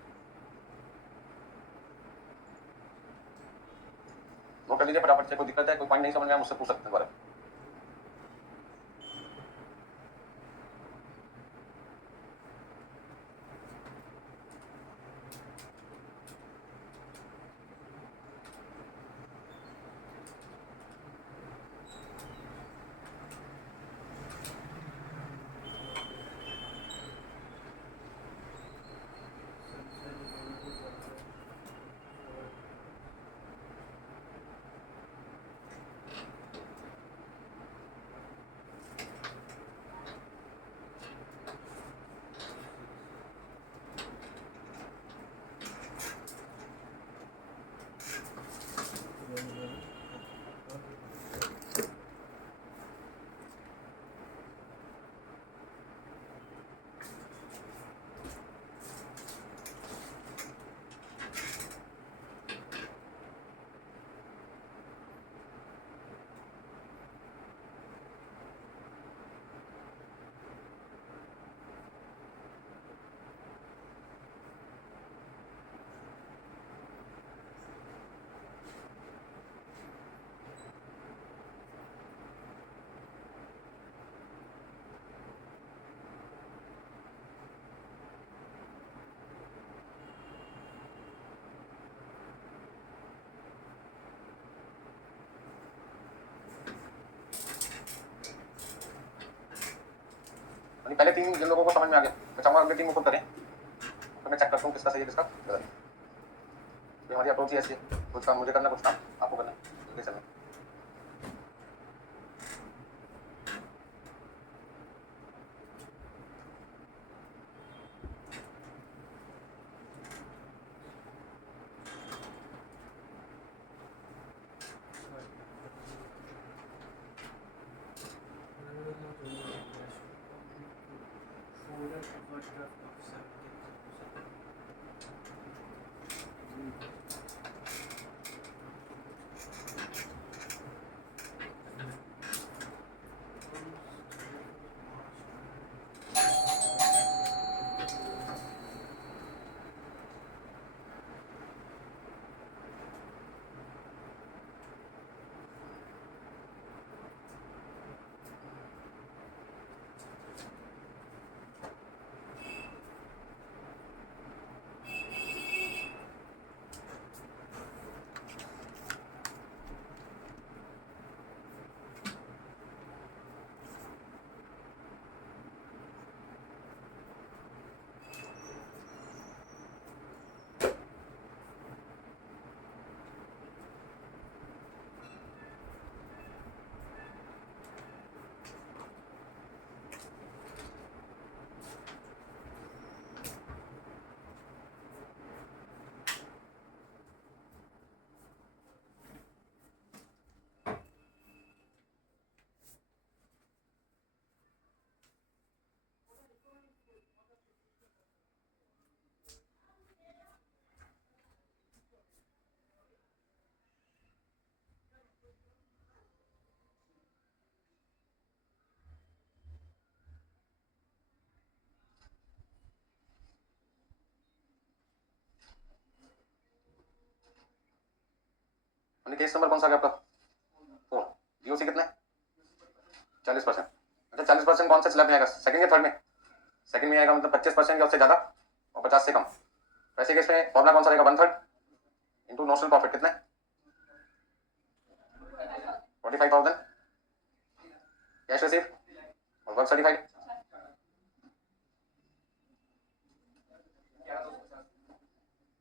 नोट कर लीजिए फटाफट से, कोई दिक्कत है, कोई पॉइंट नहीं समझ में आया मुझसे पूछ सकते हैं दोबारा। यानी पहले 3 जिन लोगों को समझ में आ गया, मैं चाहूंगा अगले 3 ऊपर करें तो मैं चेक करता हूँ किसका सही है किसका गलत। तो हमारी अप्रोच ही ऐसी है, कुछ काम मुझे करना, कुछ काम आपको करना, चलना। केस नंबर कौन सा है आपका 4, जीओसी कितना है 40%। अच्छा 40% कौन सा स्लैब में आएगा, सेकंड या थर्ड में, सेकंड में आएगा, मतलब 25% या उससे ज्यादा और 50 से कम। वैसे केस में फॉर्मूला कौन सा रहेगा 1/3 इंटू नोशनल प्रॉफिट कितना है 45,000 कैश रिसीव और वर्क सर्टिफाइड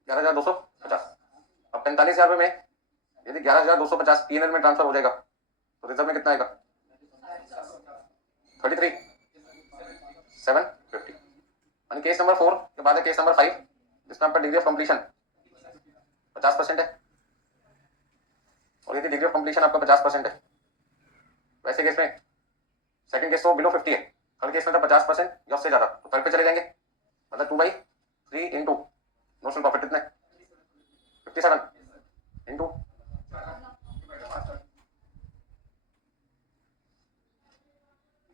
11,250। अब 45,000 में यदि 11,250 पीएनएल में ट्रांसफर हो जाएगा तो रिजर्व में कितना आएगा 33,750। यानी केस नंबर 4 के बाद है केस नंबर 5 जिसमें आपका डिग्री ऑफ कंप्लीशन 50% है, और यदि डिग्री ऑफ कंप्लीशन आपका 50% है वैसे केस में सेकंड केस तो बिलो 50 है, थर्ड केस में था 50% या उससे ज्यादा तो थर्ड पे चले जाएंगे, मतलब 2/3 इंटू नोशनल प्रॉफिट कितने 57 इंटू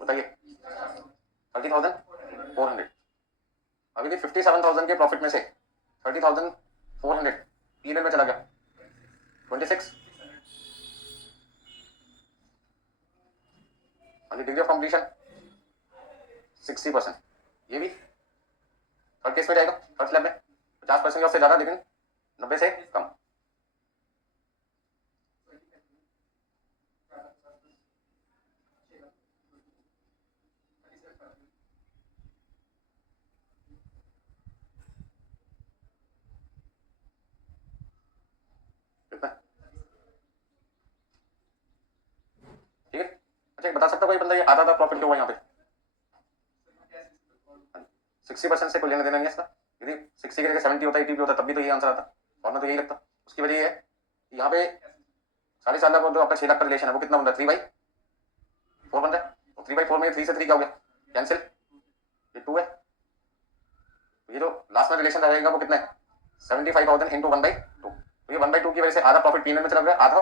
बताइए 30,400। अभी भी 57,000 के प्रॉफिट में से 30,400 पीएनएल में चला गया 26, डिग्री ऑफ कंप्लीशन 60%, ये भी थर्ड केस में जाएगा, थर्ड स्लैब में 50% से ज्यादा लेकिन 90 से कम। ठीक है, अच्छा बता सकता कोई बंदा ये आधा प्रॉफिट क्यों हुआ यहाँ पे 60% से कोई लेना देना नहीं है इसका, यदि 60 की जगह 70 होता 80 भी होता तब भी तो यही आंसर आता, और मैं तो यही लगता। उसकी वजह ये है कि यहाँ पे 7.5 लाख जो आपका 6 लाख का रिलेशन है वो कितना बन रहा है 3/4 बन रहा है, तो 3/4 में 3 से 3 क्या हो गया कैंसिल, ये 2 है, तो ये जो लास्ट में रिलेशन रहेगा वो कितना है 75,000 इंटू 1/2, तो ये 1/2 की वजह से आधा प्रॉफिट पीएनएल में चला गया, आधा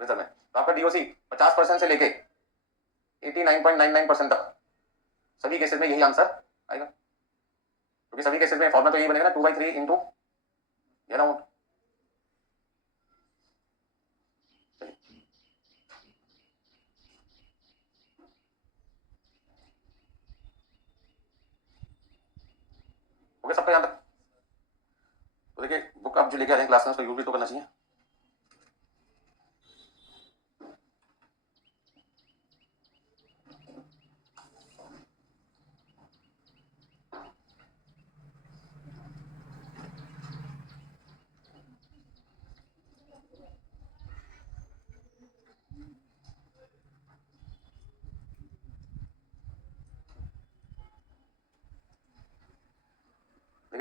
रिजर्व में, तो आपका डीओसी 50% से लेके 89.99% तक सभी केसेस में यही आंसर आएगा, क्योंकि सभी केसेस में फॉर्मूला तो यही बनेगा ना 2/3 इंटू ये अमाउंट। ओके सबका यहाँ तक, तो देखिए बुक आप जो लेके आ रहे हैं क्लास में उसका यूज भी तो करना चाहिए।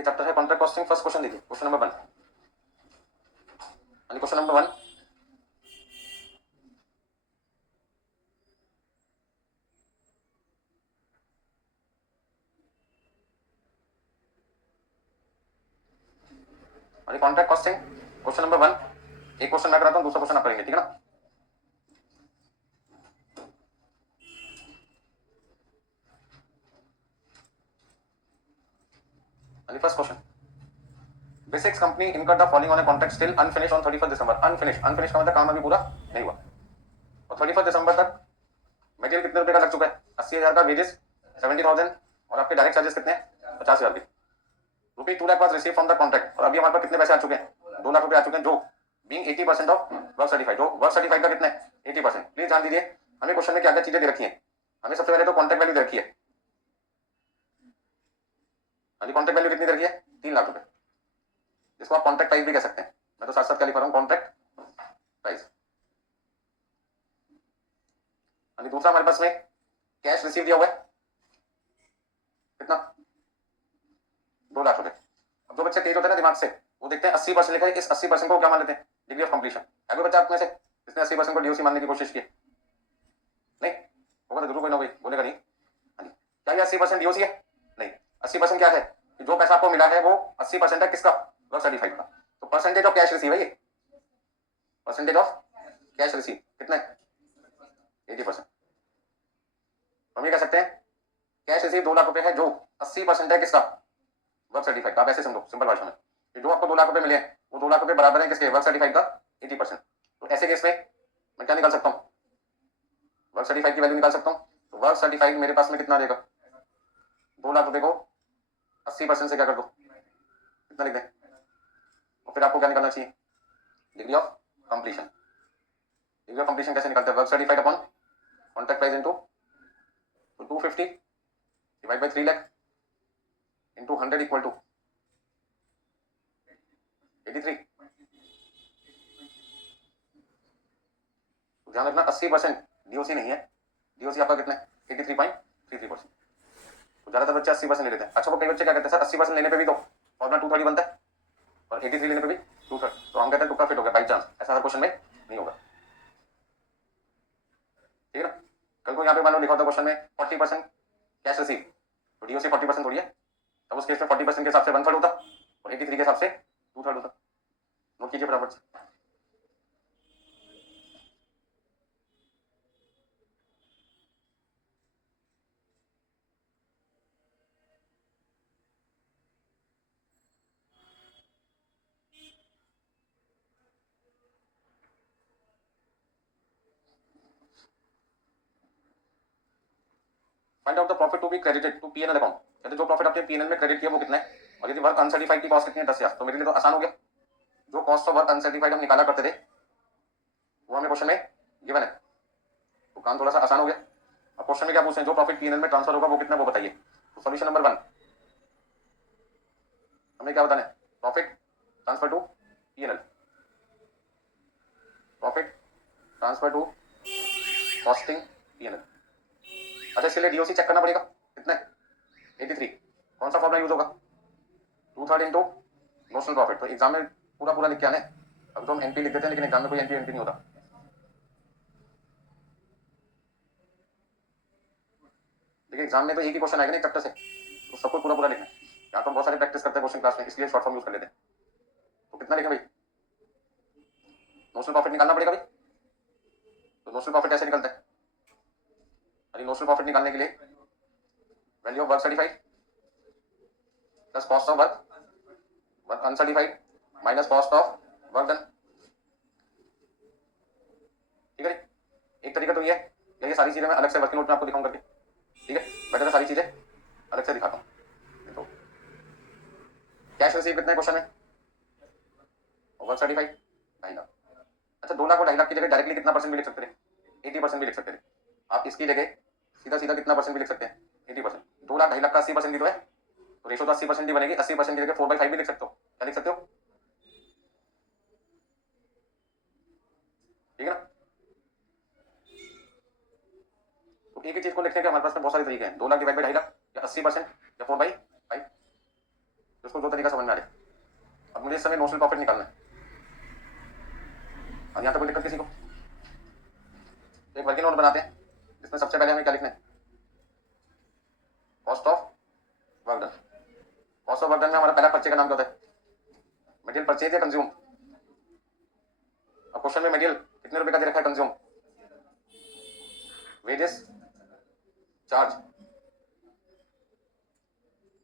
ये चैप्टर है कॉन्ट्रैक्ट कॉस्टिंग। फर्स्ट क्वेश्चन देखिए, question number 1। Question number 1, contract costing question number 1। एक क्वेश्चन मैं कराता हूँ, दूसरा क्वेश्चन आप करेंगे, ठीक है ना। First question, basics company incurred the following on a contract still unfinished on 31 December. Unfinished का मतलब काम अभी पूरा नहीं हुआ, और 31 दिसंबर तक मटेरियल कितने रुपए का लग चुका है? 80,000 का, वेजेस 70,000, और आपके डायरेक्ट चार्जेस कितने हैं? 50,000 के। रुपी 2 lakh was receive from the contract, और अभी हमारे पास कितने पैसे आ चुके हैं? 2 लाख रुपए आ चुके हैं, जो बीइंग 80% ऑफ वर्क सर्टिफाइड। जो वर्क सर्टिफाइड का कितना है? 80%। प्लीज ध्यान दीजिए, हमें क्वेश्चन में क्या क्या चीजें दे रखी है। हमें सबसे पहले तो कॉन्ट्रैक्ट वैल्यू दे रखी है। कॉन्ट्रैक्ट वैल्यू कितनी दे रखी है? 3 लाख रुपए, जिसको आप कॉन्ट्रैक्ट प्राइस भी कह सकते हैं। मैं तो साथ साथ क्या लिख रहा हूँ, कॉन्ट्रैक्ट प्राइस। दूसरा हमारे पास में कैश रिसीव दिया हुआ है, कितना? 2 लाख रुपए। अब जो बच्चे तेज होते हैं ना दिमाग से, वो देखते हैं 80% लिखा है, इस 80% को क्या मान लेते हैं? Degree of completion. अगर बच्चा आप में से इसने 80% को डीओसी मानने की कोशिश की? नहीं होगा तो जरूर कोई ना कोई बोलेगा नहीं। क्या ये 80% डीओसी है? नहीं। 80% क्या है? कि जो पैसा आपको मिला है वो 80% है किसका? वर्क सर्टिफाइड का। तो परसेंटेज ऑफ कैश रिसीव है ये। परसेंटेज ऑफ कैश रिसीव कितना है? 80%। हम ये कह सकते हैं कैश रिसीव 2 लाख रुपए है, जो 80% है किसका? वर्क सर्टिफाइड का। आप ऐसे समझो सिंपल भाषा में, जो आपको 2 लाख रुपए मिले हैं, वो 2 लाख रुपए बराबर है किसके? वर्क सर्टिफाइड का 80%। तो ऐसे केस में मैं क्या निकाल सकता हूँ? वर्क सर्टिफाइड की वैल्यू निकाल सकता हूँ। तो वर्क सर्टिफाइड मेरे पास में कितना देगा? 2 लाख रुपए को 80% से क्या कर दो, कितना लिख दें? और फिर आपको क्या निकालना चाहिए? Degree of completion. Degree of completion कैसे निकालते हैं? Work certified upon contract price into 250 divide by 3 lakh into 100 equal to 83। तो ध्यान रखना 80% डीओसी नहीं है, डीओसी आपका कितना है? 83.33%। तो ज्यादातर बच्चे 80% ले लेते हैं। अच्छा, वो कई बच्चे क्या कहते हैं, सर 80% लेने पे भी तो फॉर्मूला 230 बनता है, और 83 लेने पे भी 230। तो हम कहते हैं तुक्का फिट हो गया बाई चांस। ऐसा हर क्वेश्चन में नहीं होगा, ठीक है ना। कल को यहाँ पे मान लो लिखा होता क्वेश्चन में 40% कैश रिसीव, तो डीओसी 40% थोड़ी है, तब उस केस में 40% के हिसाब से 1/3 होता, और 83 के हिसाब से 2/3 होता। नोट कीजिए फटाफट से। Find out the profit to be credited to PNL account. कहते जो प्रॉफिट आपने पीएनएल में क्रेडिट किया वो कितना है, और यदि वर्क अनसर्टिफाइड की कॉस्ट कितनी है? 10,000। तो मेरे लिए तो आसान हो गया, जो कॉस्ट ऑफ वर्क अनसर्टिफाइड हम निकाला करते थे वो हमें क्वेश्चन में गिवन है, तो काम थोड़ा सा आसान हो गया। अब क्वेश्चन में क्या पूछते हैं? जो प्रॉफिट पीएनएल में ट्रांसफर होगा वो कितना, वो बताइए। तो सॉल्यूशन नंबर 1 हमें क्या बताना है? Profit transfer to PNL, profit transfer to costing PNL. अच्छा, इसके लिए डीओसी चेक करना पड़ेगा, कितना है? 83। कौन सा फॉर्मूला यूज होगा? 2/3 इंटू नोशनल प्रॉफिट। तो एग्जाम में पूरा पूरा लिख के आना है। अभी तो हम एनपी लिख देते हैं, लेकिन एग्जाम में कोई एनपी नहीं होता। देखिए एग्जाम में तो एक ही क्वेश्चन आएगा ना चैप्टर से, तो सबको पूरा पूरा लिखना है। यहाँ तो बहुत सारे प्रैक्टिस करते हैं क्वेश्चन क्लास में, इसलिए शॉर्ट फॉर्म यूज कर लेते हैं। तो कितना लिखें भाई? नोशनल प्रॉफिट निकालना पड़ेगा भाई। तो नोशनल प्रॉफिट कैसे निकलता है? अरे नोशनल प्रॉफिट निकालने के लिए value of work certified plus cost of work, work uncertified minus cost of work done, ठीक है। एक तरीका तो ये है, ये सारी चीजें मैं अलग से वर्किंग नोट में आपको दिखाऊं करके, ठीक है। बेटर है सारी चीजें अलग से दिखाता हूँ। तो कैश रिसीव कितना है क्वेश्चन में? Work certified 2.5 lakh. अच्छा, 2 लाख और 2.5 लाख की जगह डायरेक्टली कितना परसेंट भी लिख सकते थे? 80% भी लिख सकते थे। आप इसकी जगह सीधा सीधा कितना परसेंट भी लिख सकते हैं? 80%। 2 लाख 2.5 लाख का 80% भी तो है, तो रेशो तो 80% ही बनेगी। 80% की जगह 4/5 भी लिख सकते हो। क्या लिख सकते हो? ठीक है ना। तो एक ही चीज को लिखने के हमारे पास में बहुत सारे तरीके हैं। 2 लाख डिवाइड बाई 2.5 लाख, या 80%, या 4/5। जिसको जो तरीका समझ में आ रहा है। अब मुझे इस समय नोशनल प्रॉफिट निकालना है। और यहाँ तक कोई दिक्कत किसी को? एक वर्किंग नोट बनाते हैं जिसमें सबसे पहले हमें क्या लिखना है? Cost of work done. Cost of work done में हमारा पहला पर्चे का नाम क्या होता है? मटेरियल परचेज या कंज्यूम? अब क्वेश्चन में मटेरियल कितने रुपए का दे रखा है? कंज्यूम। वेजेस चार्ज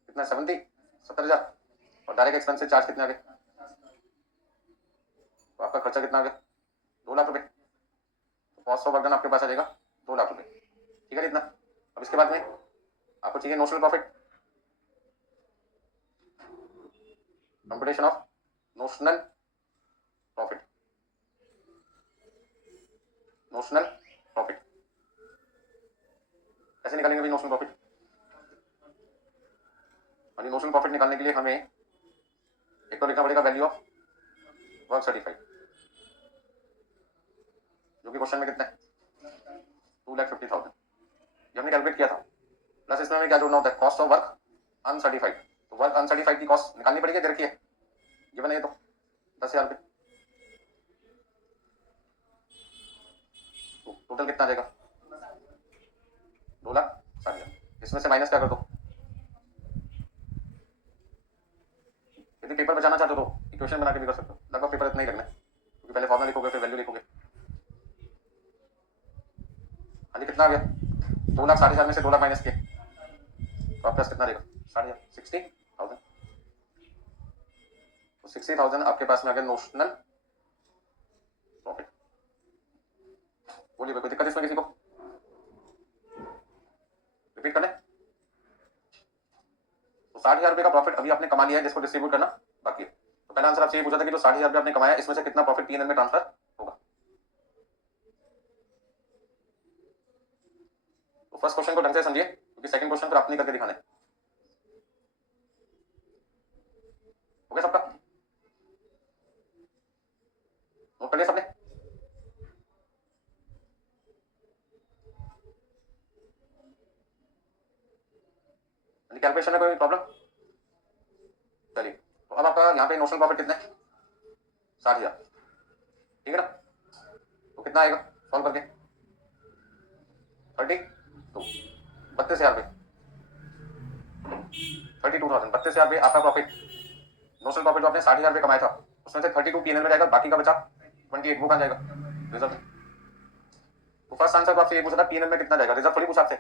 कितना? 70,000। और डायरेक्ट एक्सपेंसिव चार्ज कितने आ गए? तो आपका खर्चा कितना आ गया? 2 लाख रुपए। तो कॉस्ट ऑफ वर्क डन आपके पास आ जाएगा 2 लाख रुपए। ठीक है इतना। अब इसके बाद में आपको चाहिए notional profit, computation of notional profit. Notional profit कैसे निकालेंगे भाई नोशनल प्रॉफिट? और ये नोशनल प्रॉफिट निकालने के लिए हमें एक तो लिखना पड़ेगा वैल्यू ऑफ वर्क सर्टिफाइड, जो कि क्वेश्चन में कितना है? 2,50,000। ये हमने कैलकुलेट किया था। प्लस इसमें हमें क्या जोड़ना होता है? Cost of work uncertified. तो वर्क अनसर्टिफाइड की कॉस्ट निकालनी पड़ेगी, दे रखी है गिवन है। तो 10,000 रुपये। तो टोटल कितना आ जाएगा? 2,60,000। इसमें से माइनस क्या कर दो? यदि पेपर बचाना चाहते हो तो इक्वेशन बना के भी कर सकते हो। लगभग पेपर इतना ही लगना है क्योंकि पहले फॉर्मूला लिखोगे फिर वैल्यू लिखोगे। हाँ जी, कितना आ गया? 2,60,000 में से 2 लाख माइनस किए तो आपके पास कितना रहेगा? 60,000। तो 60,000 आपके पास में आ गया नोशनल प्रॉफिट। बोलिए कोई दिक्कत इसमें किसी को? रिपीट कर ले। तो 60,000 रुपए का प्रॉफिट अभी आपने कमा लिया है, जिसको डिस्ट्रीब्यूट करना बाकी है। तो पहला आंसर आपसे ये पूछा था कि जो 60,000 रुपए आपने कमाया इसमें से कितना प्रॉफिट पीएनएल में ट्रांसफर होगा। तो फर्स्ट क्वेश्चन को ढंग से समझिए क्योंकि सेकंड क्वेश्चन फिर आपने करके दिखाना है। हो गया सबका? नोट कर लिया सबने? कैलकुलेशन में कोई प्रॉब्लम? चलिए, तो अब आपका यहाँ पे नोशनल प्रॉफिट कितना है? 60,000। ठीक है ना? तो कितना आएगा सॉल्व करके? 32,000 रुपये। 32,000, 32,000 रुपये आपका प्रॉफिट। नोशनल प्रॉफिट जो आपने 60,000 रुपये कमाया था उसमें से 32 पीएनएल में जाएगा, बाकी का बचा 28 वो कहाँ जाएगा? रिजर्व में। तो फर्स्ट आंसर तो आपसे ये पूछा था पीएनएल में कितना जाएगा, रिजर्व थोड़ी पूछा आपसे।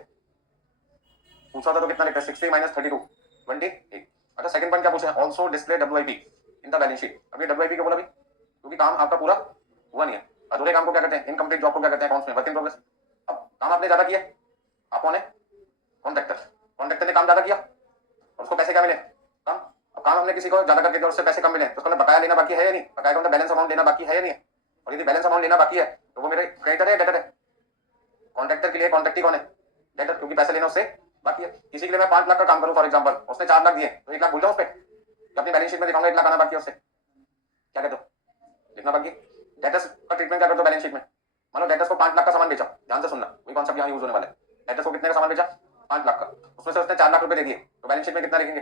पूछा था तो कितना लिखता है? 60 माइनस 32 28। अच्छा सेकंड पॉइंट क्या पूछा है? Also display WIP in the balance sheet. अब ये डब्ल्यूआईपी क्यों बोला भी? क्योंकि काम आपका पूरा हुआ नहीं है। अधूरे काम को क्या कहते हैं? इनकम्प्लीट जॉब को क्या कहते हैं अकाउंट्स में? Work in progress. अब काम आपने ज्यादा किया, आप कौन है? कॉन्ट्रैक्टर। कॉन्ट्रैक्टर ने काम ज्यादा किया और उसको पैसे क्या मिले? कम। अब काम हमने किसी को ज्यादा करके दिया और उससे पैसे कम मिले तो उसको बकाया लेना बाकी है या नहीं? बकाया का मतलब बैलेंस अमाउंट लेना बाकी है या नहीं? और यदि बैलेंस अमाउंट लेना बाकी है तो वो मेरे क्रेडिटर है डेटर है? कॉन्ट्रैक्टर के लिए कॉन्ट्रैक्टी कौन है? डेटर, क्योंकि पैसे लेना उससे बाकी है। किसी के लिए मैं 5 लाख का काम करूं फॉर एग्जांपल, उसने 4 लाख दिए तो 1 लाख भूल जाऊं उस पर? अपनी बैलेंस शीट में दिखाऊंगा 1 लाख आना बाकी है उससे, क्या कहते हो? लिखना बाकी। डेटर्स का ट्रीटमेंट क्या कर दो बैलेंस शीट में? मान लो डेटर्स को 5 लाख का सामान बेचा, ध्यान से सुनना वही कॉन्सेप्ट यहाँ यूज होने वाला है। डेटर्स को कितने का सामान बेचा? 5 लाख का। उसमें से उसने 4 लाख रुपए दे दिए तो बैलेंस शीट में कितना लिखेंगे?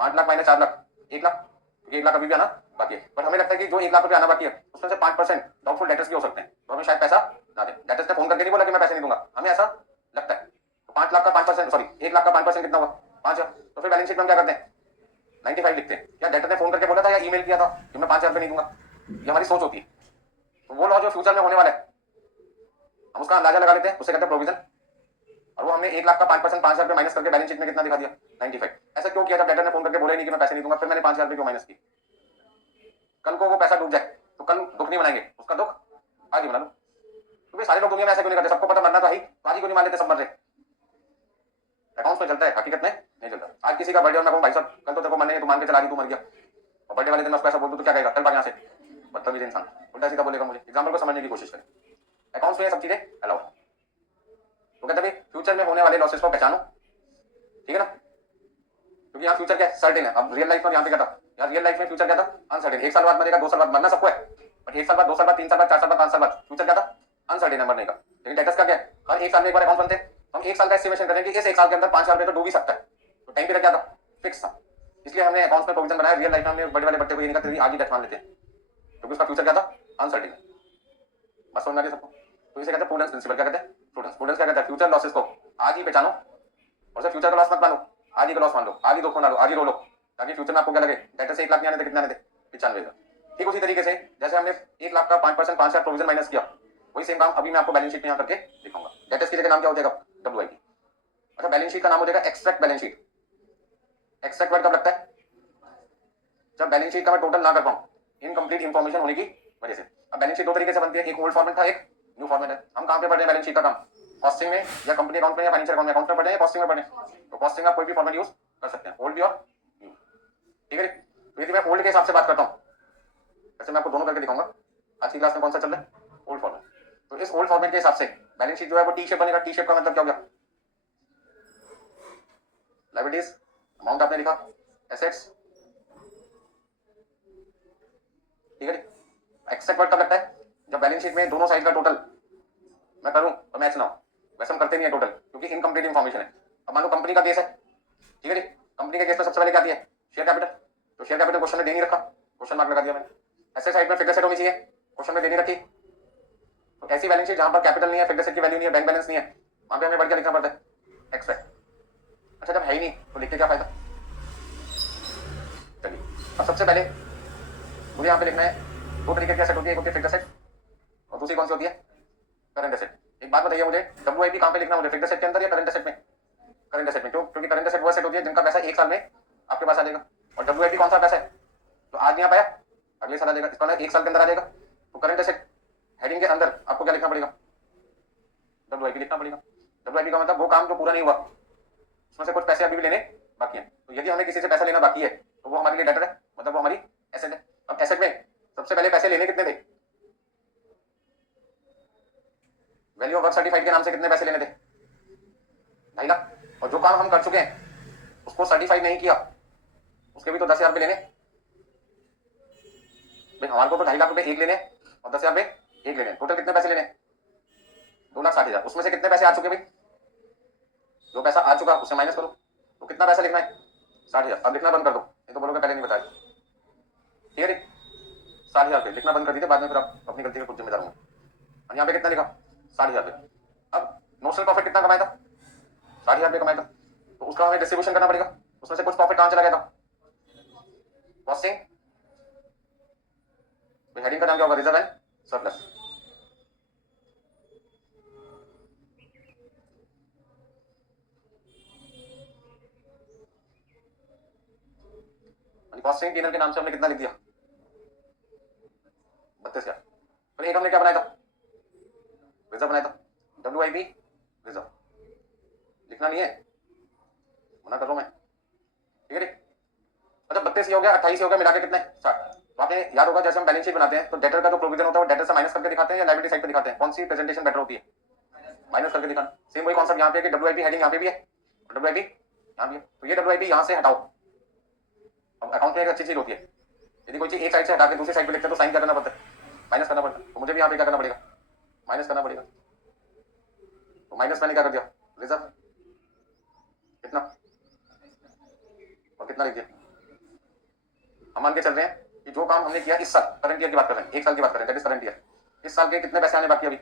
5 लाख माइनस 4 लाख, 1 लाख। क्योंकि 1 लाख अभी भी आना बाकी है, बट हमें लगता है कि जो 1 लाख रुपए आना बाकी है उसमें से 5% डाउटफुल डेटर्स के हो सकते हैं तो हमें शायद पैसा ना दे। डेटर्स ने फोन करके नहीं बोला कि मैं पैसे नहीं दूंगा, हमें ऐसा लगता है। तो 5 लाख का 5%, सॉरी 1 लाख का 5% कितना हुआ? 5,000। तो फिर बैलेंस शीट में हम क्या करते हैं? 95 लिखते हैं। क्या डेटर ने फोन करके बोला था या ईमेल किया था कि मैं 5,000 रुपए नहीं दूंगा? ये हमारी सोच होती है। तो वो लॉ जो फ्यूचर में होने वाला है हम उसका अंदाजा लगा लेते हैं, उसे कहते हैं प्रोविजन। और वो हमने 1 लाख का 5% 5,000 रुपए माइनस करके बैलेंस शीट में कितना दिखा दिया? 95। ऐसा क्यों किया? जब डेटर ने फोन करके बोला ही नहीं कि मैं पैसे नहीं दूंगा, फिर मैंने 5,000 रुपए क्यों माइनस की? कल को वो पैसा डूब जाए तो कल दुख नहीं मनाएंगे, उसका दुख आज ही मना लो। क्योंकि सारे लोग दुनिया में ऐसे क्यों नहीं करते? सबको पता मरना तो ही, आज ही क्यों नहीं मान लेते? सब मर रहे। अकाउंट्स में चलता है, हकीकत में नहीं चलता। आज किसी का बर्थडे और मैं कहूं भाई साहब कल तो तेरे को मरने तो मान के चला दी, तू मर गया, और बर्थडे वाले दिन मैं उसको ऐसा बोल दूं तो क्या कहेगा? चल भाग यहाँ से, बदतमीज इंसान, उल्टा सीधा बोलेगा। मुझे एग्जाम्पल को समझने की कोशिश करें। अकाउंट्स में ये सब चीजें अलाउ। तो कहते भाई फ्यूचर में होने वाले लॉसेस को पहचानो, ठीक है ना? क्योंकि यहाँ फ्यूचर क्या है? सर्टेन है। अब रियल लाइफ में यहाँ पे क्या था? यार रियल लाइफ में फ्यूचर क्या था? अनसर्टेन। 1 साल बाद मरेगा, 2 साल बाद मरना सबको है, बट 1 साल बाद, 2 साल बाद, 3 साल बाद, 4 साल बाद, 5 साल बाद फ्यूचर क्या था? अनसर्टेन है मरने का। लेकिन डेटर्स का क्या है? हर 1 साल में एक बार अकाउंट बनते हैं। हम 1 साल का एस्टिमेशन करें कि इस 1 साल के अंदर 5,000 रुपए तो डूब ही सकता है। तो टाइम पीरियड क्या था? फिक्स था। इसलिए हमने अकाउंट्स में प्रोविजन बनाया, रियल लाइफ में हमने बड़े वाले बट्टे को ये नहीं कहते आगे डेथ मान लेते हैं क्योंकि उसका फ्यूचर क्या था, अनसर्टेन। बस समझ में आ गया सबको। तो इसे कहते हैं प्रूडेंस प्रिंसिपल। क्या कहते हैं? प्रूडेंस। प्रूडेंस क्या कहता है? फ्यूचर लॉसेस को आज ही पहचानो और सिर्फ फ्यूचर का लॉस मत मानो, आज ही का लॉस मान लो, आज ही दुख मना लो, आज ही रो लो, ताकि फ्यूचर में आपको क्या लगे, डेटर से 1 लाख नहीं आने थे, कितने आने थे? 95 का। ठीक उसी तरीके से जैसे हमने 1 लाख का 5% 5,000 प्रोविजन माइनस किया, वही सेम काम अभी मैं आपको बैलेंस शीट में यहाँ करके दिखाऊंगा। डेटर्स की जगह नाम क्या हो जाएगा? WIP। अच्छा, बैलेंस शीट का नाम हो जाएगा extract balance sheet. Extract word कब लगता है? जब बैलेंस शीट का मैं टोटल ना कर पाऊं, इनकम्प्लीट इंफॉर्मेशन होने की वजह से। अब बैलेंस शीट दो तरीके से बनती है, एक ओल्ड फॉर्मेट था, एक न्यू फॉर्मेट है। हम कहां पे पढ़ रहे हैं बैलेंस शीट का काम? कॉस्टिंग में या कंपनी अकाउंट में या फाइनेंशियल अकाउंट में? अकाउंट में पढ़ रहे हैं या कॉस्टिंग में पढ़ रहे हैं? तो कॉस्टिंग में आप कोई भी फॉर्मेट यूज कर सकते हैं, ओल्ड भी और न्यू। ठीक है। तो यदि मैं ओल्ड के हिसाब से बात करता हूं, जैसे मैं आपको दोनों करके दिखाऊंगा। आज की क्लास में कौन सा चल रहा है? Old format. तो इस ओल्ड फॉर्मेट के हिसाब से बैलेंस शीट जो है वो टी शेप बनेगा। टी शेप का मतलब क्या हो गया? लायबिलिटीज, अमाउंट आपने लिखा, एसेट्स। ठीक है। एक्सेप्ट वर्ड कब लगता है? जब बैलेंस शीट में दोनों साइड का टोटल मैं करूं और मैच ना हो। वैसे हम करते नहीं है टोटल, क्योंकि इनकम्प्लीट इंफॉर्मेशन है। अब मान लो कंपनी का केस है, ठीक है जी। कंपनी के केस में सबसे पहले क्या आती है? Share capital. तो शेयर कैपिटल क्वेश्चन में दे नहीं रखा, क्वेश्चन मार्क लगा दिया मैंने। ऐसे साइड में फिगर सेट होनी चाहिए, क्वेश्चन में दे नहीं रखी। तो ऐसी बैलेंस शीट जहां पर कैपिटल नहीं है, फिगर सेट की वैल्यू नहीं है, बैंक बैलेंस नहीं है, वहां पे हमें बढ़ के लिखना पड़ता है एक्सट्रैक्ट। अच्छा, जब है ही नहीं तो लिख के क्या फायदा? चलिए, अब सबसे पहले मुझे यहाँ पे लिखना है, दो तरीके की सेट होती है, एक होती है फिगर सेट और दूसरी कौन सी होती है? Current asset. एक बात बताइए मुझे, WIP कहां पे लिखना मुझे? फिगर सेट के अंदर या करंट एसेट में? करंट एसेट में। क्यों? क्योंकि करंट एसेट वो सेट होती है जिनका पैसा 1 साल में आपके पास आ जाएगा। और WIP कौन सा पैसा है? तो आज नहीं आ पाया, अगले साल आ जाएगा, इसका 1 साल के अंदर आ जाएगा। तो करंट एसेट हेडिंग के अंदर आपको क्या लिखना पड़ेगा? WIP लिखना पड़ेगा। WIP का मतलब वो काम जो पूरा नहीं हुआ, उसमें से कुछ पैसे अभी भी लेने बाकी हैं। तो यदि हमें किसी से पैसा लेना बाकी है तो वो हमारे लिए डेटर है, मतलब वो हमारी एसेट है। अब एसेट में सबसे पहले पैसे लेने कितने थे? वैल्यू ऑफ वर्क सर्टिफाइड के नाम से कितने पैसे लेने थे? 2.5 लाख। और जो काम हम कर चुके हैं उसको सर्टिफाइड नहीं किया, उसके भी तो 10,000 रुपए लेने। भाई हमारे को तो 2.5 लाख रुपए एक लेने और 10,000 रुपए एक लेने, टोटल कितने पैसे लेने? 2,60,000। उसमें से कितने पैसे आ चुके भाई? जो पैसा आ चुका उससे माइनस करो, तो कितना पैसा लिखना है? 60,000। अब लिखना बंद कर दो, नहीं तो बोलोगे पहले नहीं बताया। ठीक है, 60,000 रुपए लिखना बंद कर दीजिए, बाद में फिर आप अपनी गलती का खुद जिम्मेदार होंगे। और यहाँ पे कितना लिखा? 60,000 रुपए। अब नोशनल प्रॉफिट कितना कमाया था? 60,000 रुपए कमाया था, तो उसका हमें डिस्ट्रीब्यूशन करना पड़ेगा। उसमें से कुछ प्रॉफिट कहां चला गया था? कॉस्टिंग। हेडिंग का नाम क्या होगा? Reserve and surplus. कॉस्टिंग टीनर के नाम से हमने कितना लिख दिया? 32,000। तो एक हमने क्या बनाया था? रिजर्व बनाया था, WIP रिजर्व। लिखना नहीं है, मना कर रहा हूं मैं। ठीक है। अच्छा, 32 हो गया, 28 हो गया, मिला के कितने? 60। तो आपने याद होगा जैसे हम बैलेंस शीट बनाते हैं तो डेटर का जो प्रोविजन होता है वो डेटर से माइनस करके दिखाते हैं या लायबिलिटी साइड पे दिखाते हैं? कौन सी प्रेजेंटेशन बेटर होती है? माइनस करके दिखाना। सेम वही कॉन्सेप्ट यहाँ पे कि WIP हेडिंग यहाँ पे भी है और WIP यहाँ भी है। तो ये WIP यहाँ से हटाओ। अब अकाउंट में एक अच्छी चीज होती है, यदि कोई चीज एक साइड से हटा के दूसरी साइड पे लिखते हैं तो साइन क्या करना पड़ता है? माइनस करना पड़ता है। तो मुझे भी यहाँ पे क्या करना पड़ेगा? माइनस करना पड़ेगा। तो माइनस मैंने क्या कर दिया? रिजर्व। कितना और कितना लिख दिया? हम मान के चल रहे हैं कि जो काम हमने किया इस साल, करंट ईयर की बात कर रहे हैं, 1 साल की बात कर रहे हैं, दैट इज करंट ईयर। इस साल के कितने पैसे आने बाकी अभी?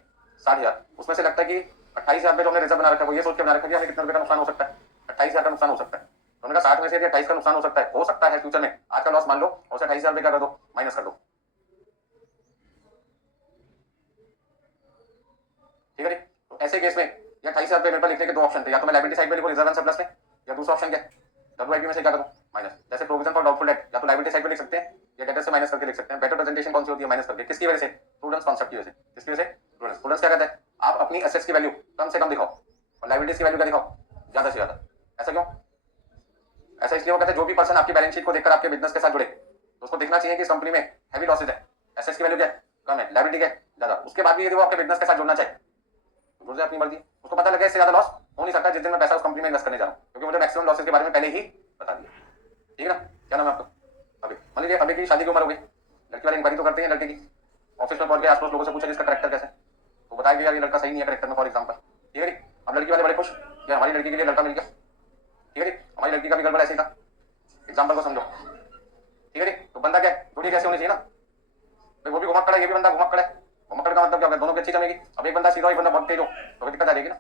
60,000। उसमें से लगता है कि 28,000 रुपए जो हमने रिजर्व बना रखा है वो ये सोच के बना रखा है कि हमें कितने रुपए का नुकसान हो सकता है? 28,000 का नुकसान हो सकता है। तो उन्होंने कहा 60 में से यदि 28 का नुकसान हो सकता है, हो सकता है फ्यूचर में, आज का लॉस मान लो और उसे 28,000 रुपए क्या कर दो? माइनस कर दो। ठीक है। तो ऐसे केस में या 28,000 रुपए मेरे पास लिखने के दो ऑप्शन थे, या तो मैं लायबिलिटी साइड में लिखूं रिजर्व एंड सरप्लस में, या दूसरा ऑप्शन क्या है? WIP में से क्या करूं? माइनस। जैसे प्रोविजन फॉर डाउटफुल डेट या तो लायबिलिटी साइड में लिख सकते हैं या डेटर से माइनस करके लिख सकते हैं। बेटर प्रेजेंटेशन कौन सी होती है? माइनस करके। किसकी वजह से? प्रूडेंस कॉन्सेप्ट की वजह से। किसकी वजह से? प्रूडेंस। प्रूडेंस क्या कहता है? आप अपनी एसेट्स की वैल्यू कम से कम दिखाओ और लायबिलिटीज की वैल्यू क्या दिखाओ? ज्यादा से ज्यादा। ऐसा क्यों? ऐसा इसलिए वो कहते हैं जो भी पर्सन आपकी बैलेंस शीट को देखकर आपके बिजनेस के साथ जुड़े तो उसको देखना चाहिए कि इस कंपनी में हैवी लॉसेज है, एसेट्स की वैल्यू क्या है? कम है, लायबिलिटी क्या है? ज्यादा। उसके बाद भी यदि वो आपके बिजनेस के साथ जुड़ना चाहे तो मुझे अपनी मर्जी, उसको पता लगे इससे ज्यादा लॉस हो नहीं सकता जिस दिन मैं पैसा उस कंपनी में इन्वेस्ट करने जा रहा हूँ, क्योंकि मुझे मैक्सिमम लॉसेज के बारे में पहले ही बता दिया। ठीक है ना? क्या नाम है आपका? अभी मान लीजिए अभी की शादी की उम्र हो गई, लड़की वाले इंक्वायरी तो करते हैं लड़के की, ऑफिस में पहुंच के आसपास लोगों से पूछा इसका करेक्टर कैसे, तो बताया कि यार ये लड़का सही नहीं है करेक्टर में, फॉर एग्जाम्पल। ठीक है। अब लड़की वाले बड़े खुश, यार हमारी लड़की के लिए लड़का मिल गया। ठीक है। हमारी लड़की का भी गड़बड़ ऐसे ही था, एग्जाम्पल को समझो, ठीक है जी। तो बंदा क्या जोड़ी कैसे होनी चाहिए ना भाई, वो भी घुमक्कड़ है, ये भी बंदा घुमक्कड़ है। घुमक्कड़ का मतलब क्या होगा, दोनों की अच्छी जमेगी। अब एक बंदा सीधा, एक बंदा बहुत तेज हो तो दिक्कत आ जाएगी ना।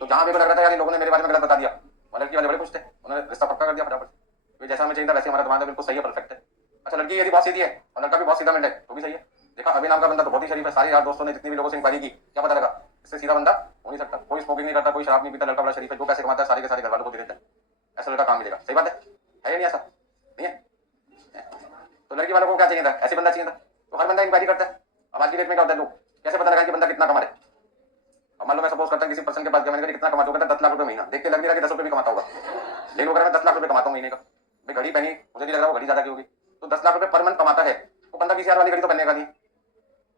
तो जहां भी लग रहा था यार लोगों ने मेरे बारे में गलत बता दिया, लड़की वाले बड़े खुश थे, उन्होंने रिश्ता पक्का कर दिया फटाफट। जैसा हमें चाहिए था वैसे हमारा दिमाग बिल्कुल सही है, परफेक्ट है। अच्छा लड़की यदि बहुत सीधी है और लड़का भी बहुत सीधा मिनट है तो भी सही है। देखा अभी नाम का बंदा तो बहुत ही शरीफ है, सारे यार दोस्तों ने जितने भी लोगों से इंक्वायरी की, क्या पता लगा इससे सीधा बंदा हो नहीं सकता। कोई स्मोकिंग नहीं करता, कोई शराब नहीं पीता, लड़का बड़ा शरीफ है, जो पैसे कमाता है सारे के सारे घर वालों को दे देता है। ऐसा लड़का काम मिलेगा, सही बात है या नहीं? ऐसा नहीं है? तो लड़की वालों को क्या चाहिए था, ऐसे बंदा चाहिए था। तो हर बंदा इंक्वायरी करता है। अब आज की डेट में क्या होता है, लोग कैसे पता लगा कि बंदा कितना कमा रहे। अब मान लो मैं सपोज करता हूँ किसी पर्सन के पास गया, मैंने कहा कितना कमाता होगा, 10 लाख रुपए महीना, देख के लग नहीं रहा कि 10 रुपए भी कमाता होगा, लेकिन अगर मैं 10 लाख रुपए कमाता हूँ महीने का, भाई घड़ी पहनी, मुझे नहीं लग रहा वो घड़ी ज्यादा की होगी, तो 10 लाख रुपए पर मंथ कमाता है। वो बंदा 20,000 वाली घड़ी तो पहनने का नहीं,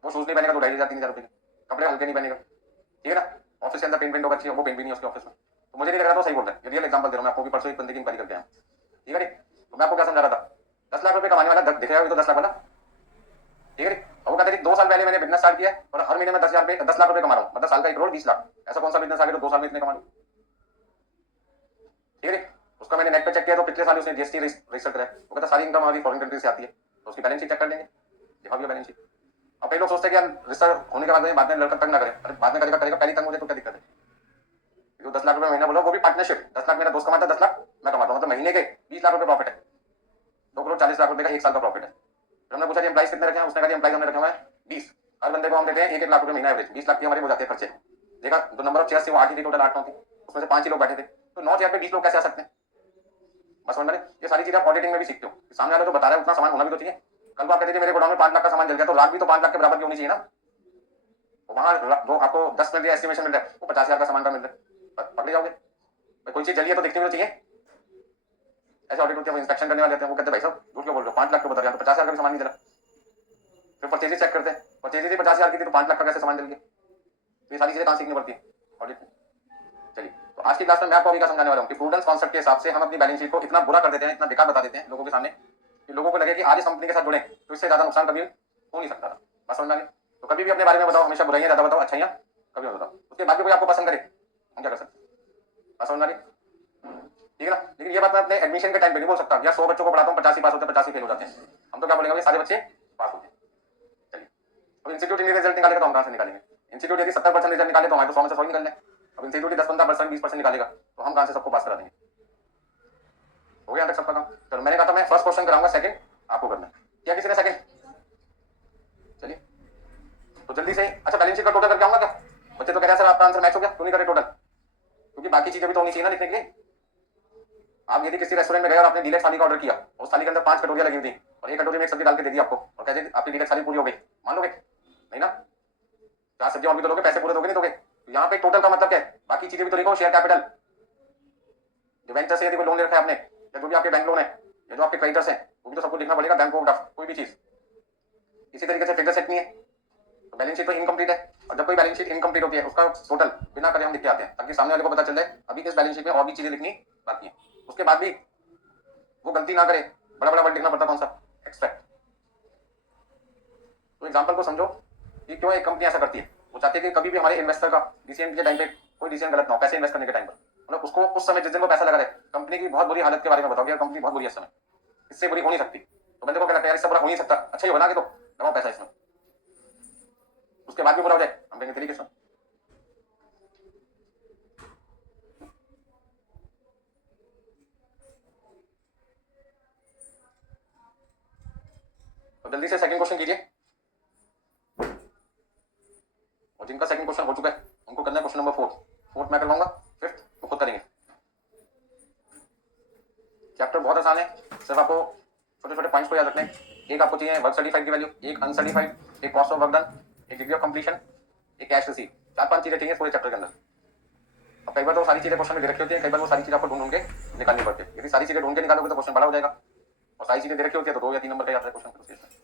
वो शूज नहीं पहनेगा तो 2,500-3,000 रुपए, कपड़े हल्के नहीं पहनेगा, ठीक है ना। ऑफिस के अंदर पेंट होगा अच्छी, वो पेंट भी नहीं है उसके ऑफिस में, तो मुझे नहीं लग रहा तो सही बोल रहा है। रियल एग्जाम्पल दे रहा हूँ मैं आपको, परसों एक बंदे की इंक्वायरी करके आया, ठीक है। तो मैं आपको क्या समझा रहा था, 10 लाख रुपए कमाने वाला दिखेगा तो 10 लाख वाला, ठीक है। और वो कहते हैं 2 साल पहले मैंने बिजनेस स्टार्ट किया और हर महीने में 10 लाख रुपए कमा रहा हूँ, मतलब साल का 1 करोड़ 20 लाख। ऐसा कौन सा बिजनेस आ गया तो 2 साल में इतने कमा लूं, ठीक है। उसका मैंने नेट पे चेक किया तो पिछले साल उसने जीएसटी रजिस्टर कराया, वो कहता सारी इनकम हमारी फॉरेन कंट्री से आती है, तो उसकी बैलेंस शीट चेक कर लेंगे, दिखा भी बैलेंस शीट। अब कई लोग सोचते हैं कि यार रजिस्टर होने के बाद में लड़का तंग ना करे, अरे बाद में करेगा करेगा, पहली तंग मुझे तो क्या दिक्कत है। जो 10 लाख रुपए महीना बोला वो भी पार्टनरशिप, 10 लाख मेरा दोस्त कमाता है, 10 लाख मैं कमाता हूँ, मतलब महीने के 20 लाख रुपए प्रॉफिट है, 2 करोड़ 40 लाख रुपए का 1 साल का प्रॉफिट है। फिर हमने पूछा एम्प्लॉइज कितने रखे हैं, उसने कहा एम्प्लॉइज हमने रखे हुए हैं 20, हर बंदे को हम देते हैं 1-1 लाख रुपए महीना एवरेज, 20 लाख की हमारे हो जाते हैं खर्चे। देखा जो नंबर ऑफ चेयर्स थी वो 8 ही थी, टोटल 8-9 थी, उसमें से 5 ही लोग बैठे थे, तो 9 चेयर पे 20 लोग कैसे आ सकते हैं। बस समझ में, ये सारी चीजें आप ऑडिटिंग में भी सीखते हो, सामने वाले जो बता रहा है उतना सामान होना भी तो चाहिए। कल को आप कहते थे मेरे गोडाउन में 5 लाख का सामान जल गया, तो रात भी तो 5 लाख के बराबर की होनी चाहिए ना। वहां जो आपको 10 मिल रहा है एस्टिमेशन मिल रहा है, वो 50,000 का सामान का मिल रहा है, पकड़े जाओगे। कोई चीज जली है तो दिखनी भी तो चाहिए। ऐसे ऑडिट होती है, इंस्पेक्शन करने वाले हैं, वो कहते हैं भाई साहब झूठ क्यों बोल रहे हो, 5 लाख के बता रहे हैं, तो 50,000 का भी सामान नहीं जला। फिर परचेज चेक करते हैं, परचेज 50,000 की थी तो 5 लाख का कैसे सामान जल गया। तो ये सारी चीजें कहाँ सीखनी पड़ती है, ऑडिट में। चलिए तो आज की क्लास में मैं आपको अभी क्या समझाने वाला हूँ कि प्रूडेंस कॉन्सेप्ट के हिसाब से हम अपनी बैलेंस शीट को इतना बुरा कर देते हैं, इतना बेकार बता देते हैं लोगों के सामने कि लोगों को लगे कि आज इस कंपनी के साथ जुड़े तो इससे ज्यादा नुकसान कभी हो नहीं सकता था। बस समझ में। तो कभी भी अपने बारे में बताओ, हमेशा बुराइयां ज्यादा बताओ, अच्छाइयां कभी मत बताओ, उसके बाद भी कोई आपको पसंद करे हम क्या कर सकते हैं। बस समझ में, ठीक है ना। लेकिन ये बात मैं अपने एडमिशन के टाइम पे नहीं बोल सकता यार 100 बच्चों को पढ़ाता हूँ 85 पास होते हैं 85 फेल हो जाते हैं, हम तो क्या बोलेंगे सारे बच्चे पास होते हैं। चलिए अब इंस्टीट्यूट रिजल्ट निकालेगा तो हम कहाँ से निकालेंगे। इंस्टीट्यूट यदि 70% रिजल्ट निकाले तो हमारे तो 100 में से 100 निकल जाए। अब इंस्टीट्यूट 10-15% 20% निकालेगा तो हम कहाँ से सबको पास करा देंगे। हो गया तक सबका काम। चलो मैंने कहा था मैं फर्स्ट क्वेश्चन कराऊंगा, सेकंड आपको करना है, क्या किसी ने सेकंड। चलिए तो जल्दी से। अच्छा बैलेंस शीट का टोटल करके आऊंगा क्या, बच्चे तो कह रहे हैं सर आपका आंसर मैच हो गया, क्यों नहीं करे टोटल, क्योंकि बाकी चीजें भी तो होनी चाहिए ना लिखने के लिए। आप यदि किसी रेस्टोरेंट में गए और आपने डीलक्स थाली का ऑर्डर किया, उस थाली के अंदर 5 कटोरियां लगी हुई थी और एक कटोरी में एक सब्जी डाल के दे दी आपको और कहते आपकी डीलक्स थाली पूरी हो गई, मान लोगे नहीं ना। 4 सब्जी और भी तो लोगे, पैसे पूरे दोगे नहीं दोगे। तो यहाँ पे टोटल का मतलब क्या है, बाकी चीजें भी तो लिखो, शेयर कैपिटल, जो बैंक से यदि कोई लोन ले रखा है आपने या जो भी आपके बैंक लोन है या जो आपके क्रेडिटर्स हैं वो भी तो सबको लिखना पड़ेगा, बैंक ओवरड्राफ्ट कोई भी चीज। इसी तरीके से फिगर सेट नहीं है तो बैलेंस शीट तो इनकम्प्लीट है, और जब कोई बैलेंस शीट इनकम्प्लीट होती है उसका टोटल बिना करे हम लिख के आते हैं ताकि सामने वाले को पता चल जाए अभी इस बैलेंस शीट में और भी चीजें लिखनी बाकी है। उसके बाद भी वो गलती ना करे, बड़ा बड़ा वर्ड लिखना पड़ता कौन सा, एक्सपेक्ट। तो एग्जांपल को समझो कि क्यों एक कंपनी ऐसा करती है, वो चाहती है कि कभी भी हमारे इन्वेस्टर का डिसीजन के टाइम पे कोई डिसीजन गलत ना हो, पैसे इन्वेस्ट करने के टाइम पर, मतलब उसको उस समय जिस दिन वो पैसा लगा रहे कंपनी की बहुत बुरी हालत के बारे में बताओ कि कंपनी बहुत बुरी है इस समय, इससे बुरी हो नहीं सकती, तो बंदे को क्या लगता है यार इससे बुरा हो नहीं सकता, अच्छा ही बना के तो लगाओ पैसा इसमें, उसके बाद भी बुरा हो जाए हम कहेंगे तरीके से। तो जल्दी से सेकंड क्वेश्चन कीजिए, और जिनका सेकंड क्वेश्चन हो चुका है उनको करना है क्वेश्चन नंबर 4 मैं करवाऊंगा, फिफ्थ वो खुद करेंगे। चैप्टर बहुत आसान है, सिर्फ आपको छोटे छोटे पॉइंट्स को याद रखना है। एक आपको चाहिए वर्क सर्टिफाइड की वैल्यू, एक अनसर्टिफाइड, एक कॉस्ट ऑफ वर्क डन, एक डिग्री ऑफ कंप्लीशन, एक कैश रिसीट, 4-5 चीजें चाहिए पूरे चैप्टर के अंदर। अब कई बार तो सारी चीजें क्वेश्चन में दे रखी होती है, कई बार वो सारी चीजें आपको ढूंढ के निकालनी पड़ती है, यदि सारी चीजें ढूंढ के निकालोगे तो क्वेश्चन बड़ा हो जाएगा, और सारी चीजें दे रखी होती है तो 2 या 3 नंबर का आता है क्वेश्चन।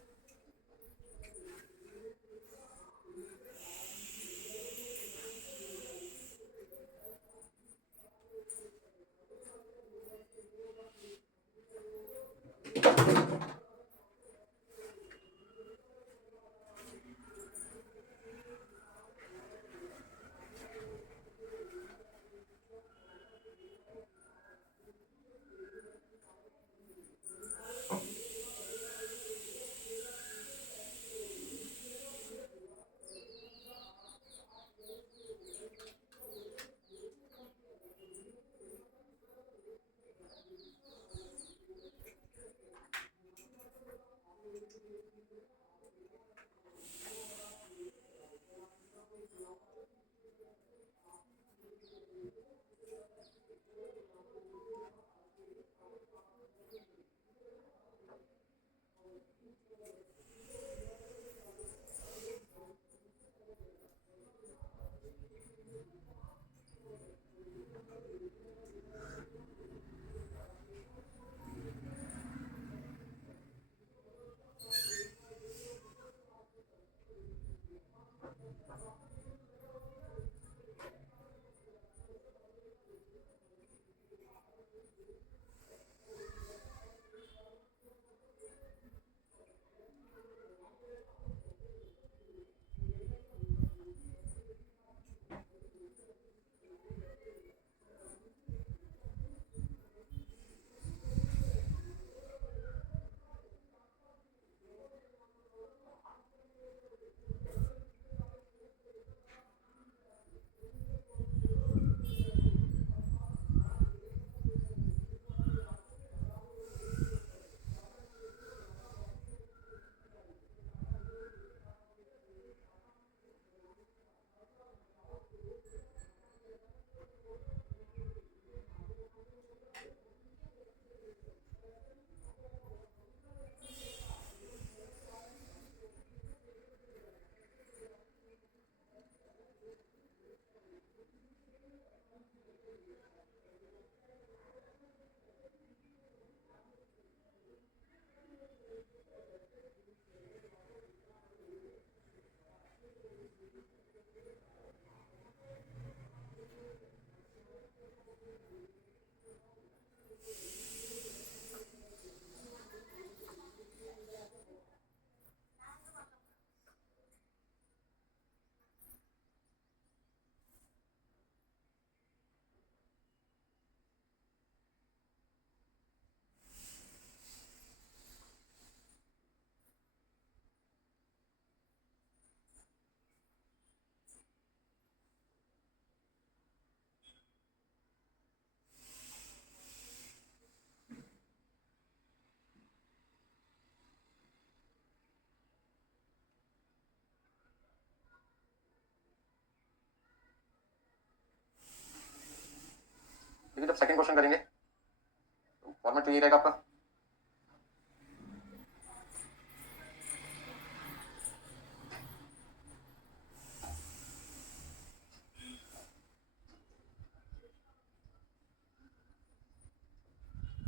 देखिए जब सेकंड क्वेश्चन करेंगे तो फॉर्मेट तो ये रहेगा आपका,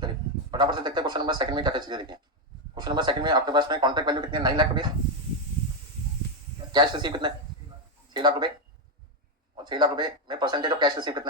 चलिए फटाफट से देखते हैं क्वेश्चन नंबर सेकंड में क्या क्या चीजें लिखी हैं। क्वेश्चन नंबर सेकंड में आपके पास में कॉन्ट्रैक्ट वैल्यू कितनी है, 9 लाख रुपए, कैश रिसीव कितना है 6 लाख रुपए, और 6 लाख रुपए में परसेंटेज ऑफ कैश रिसीव कितना है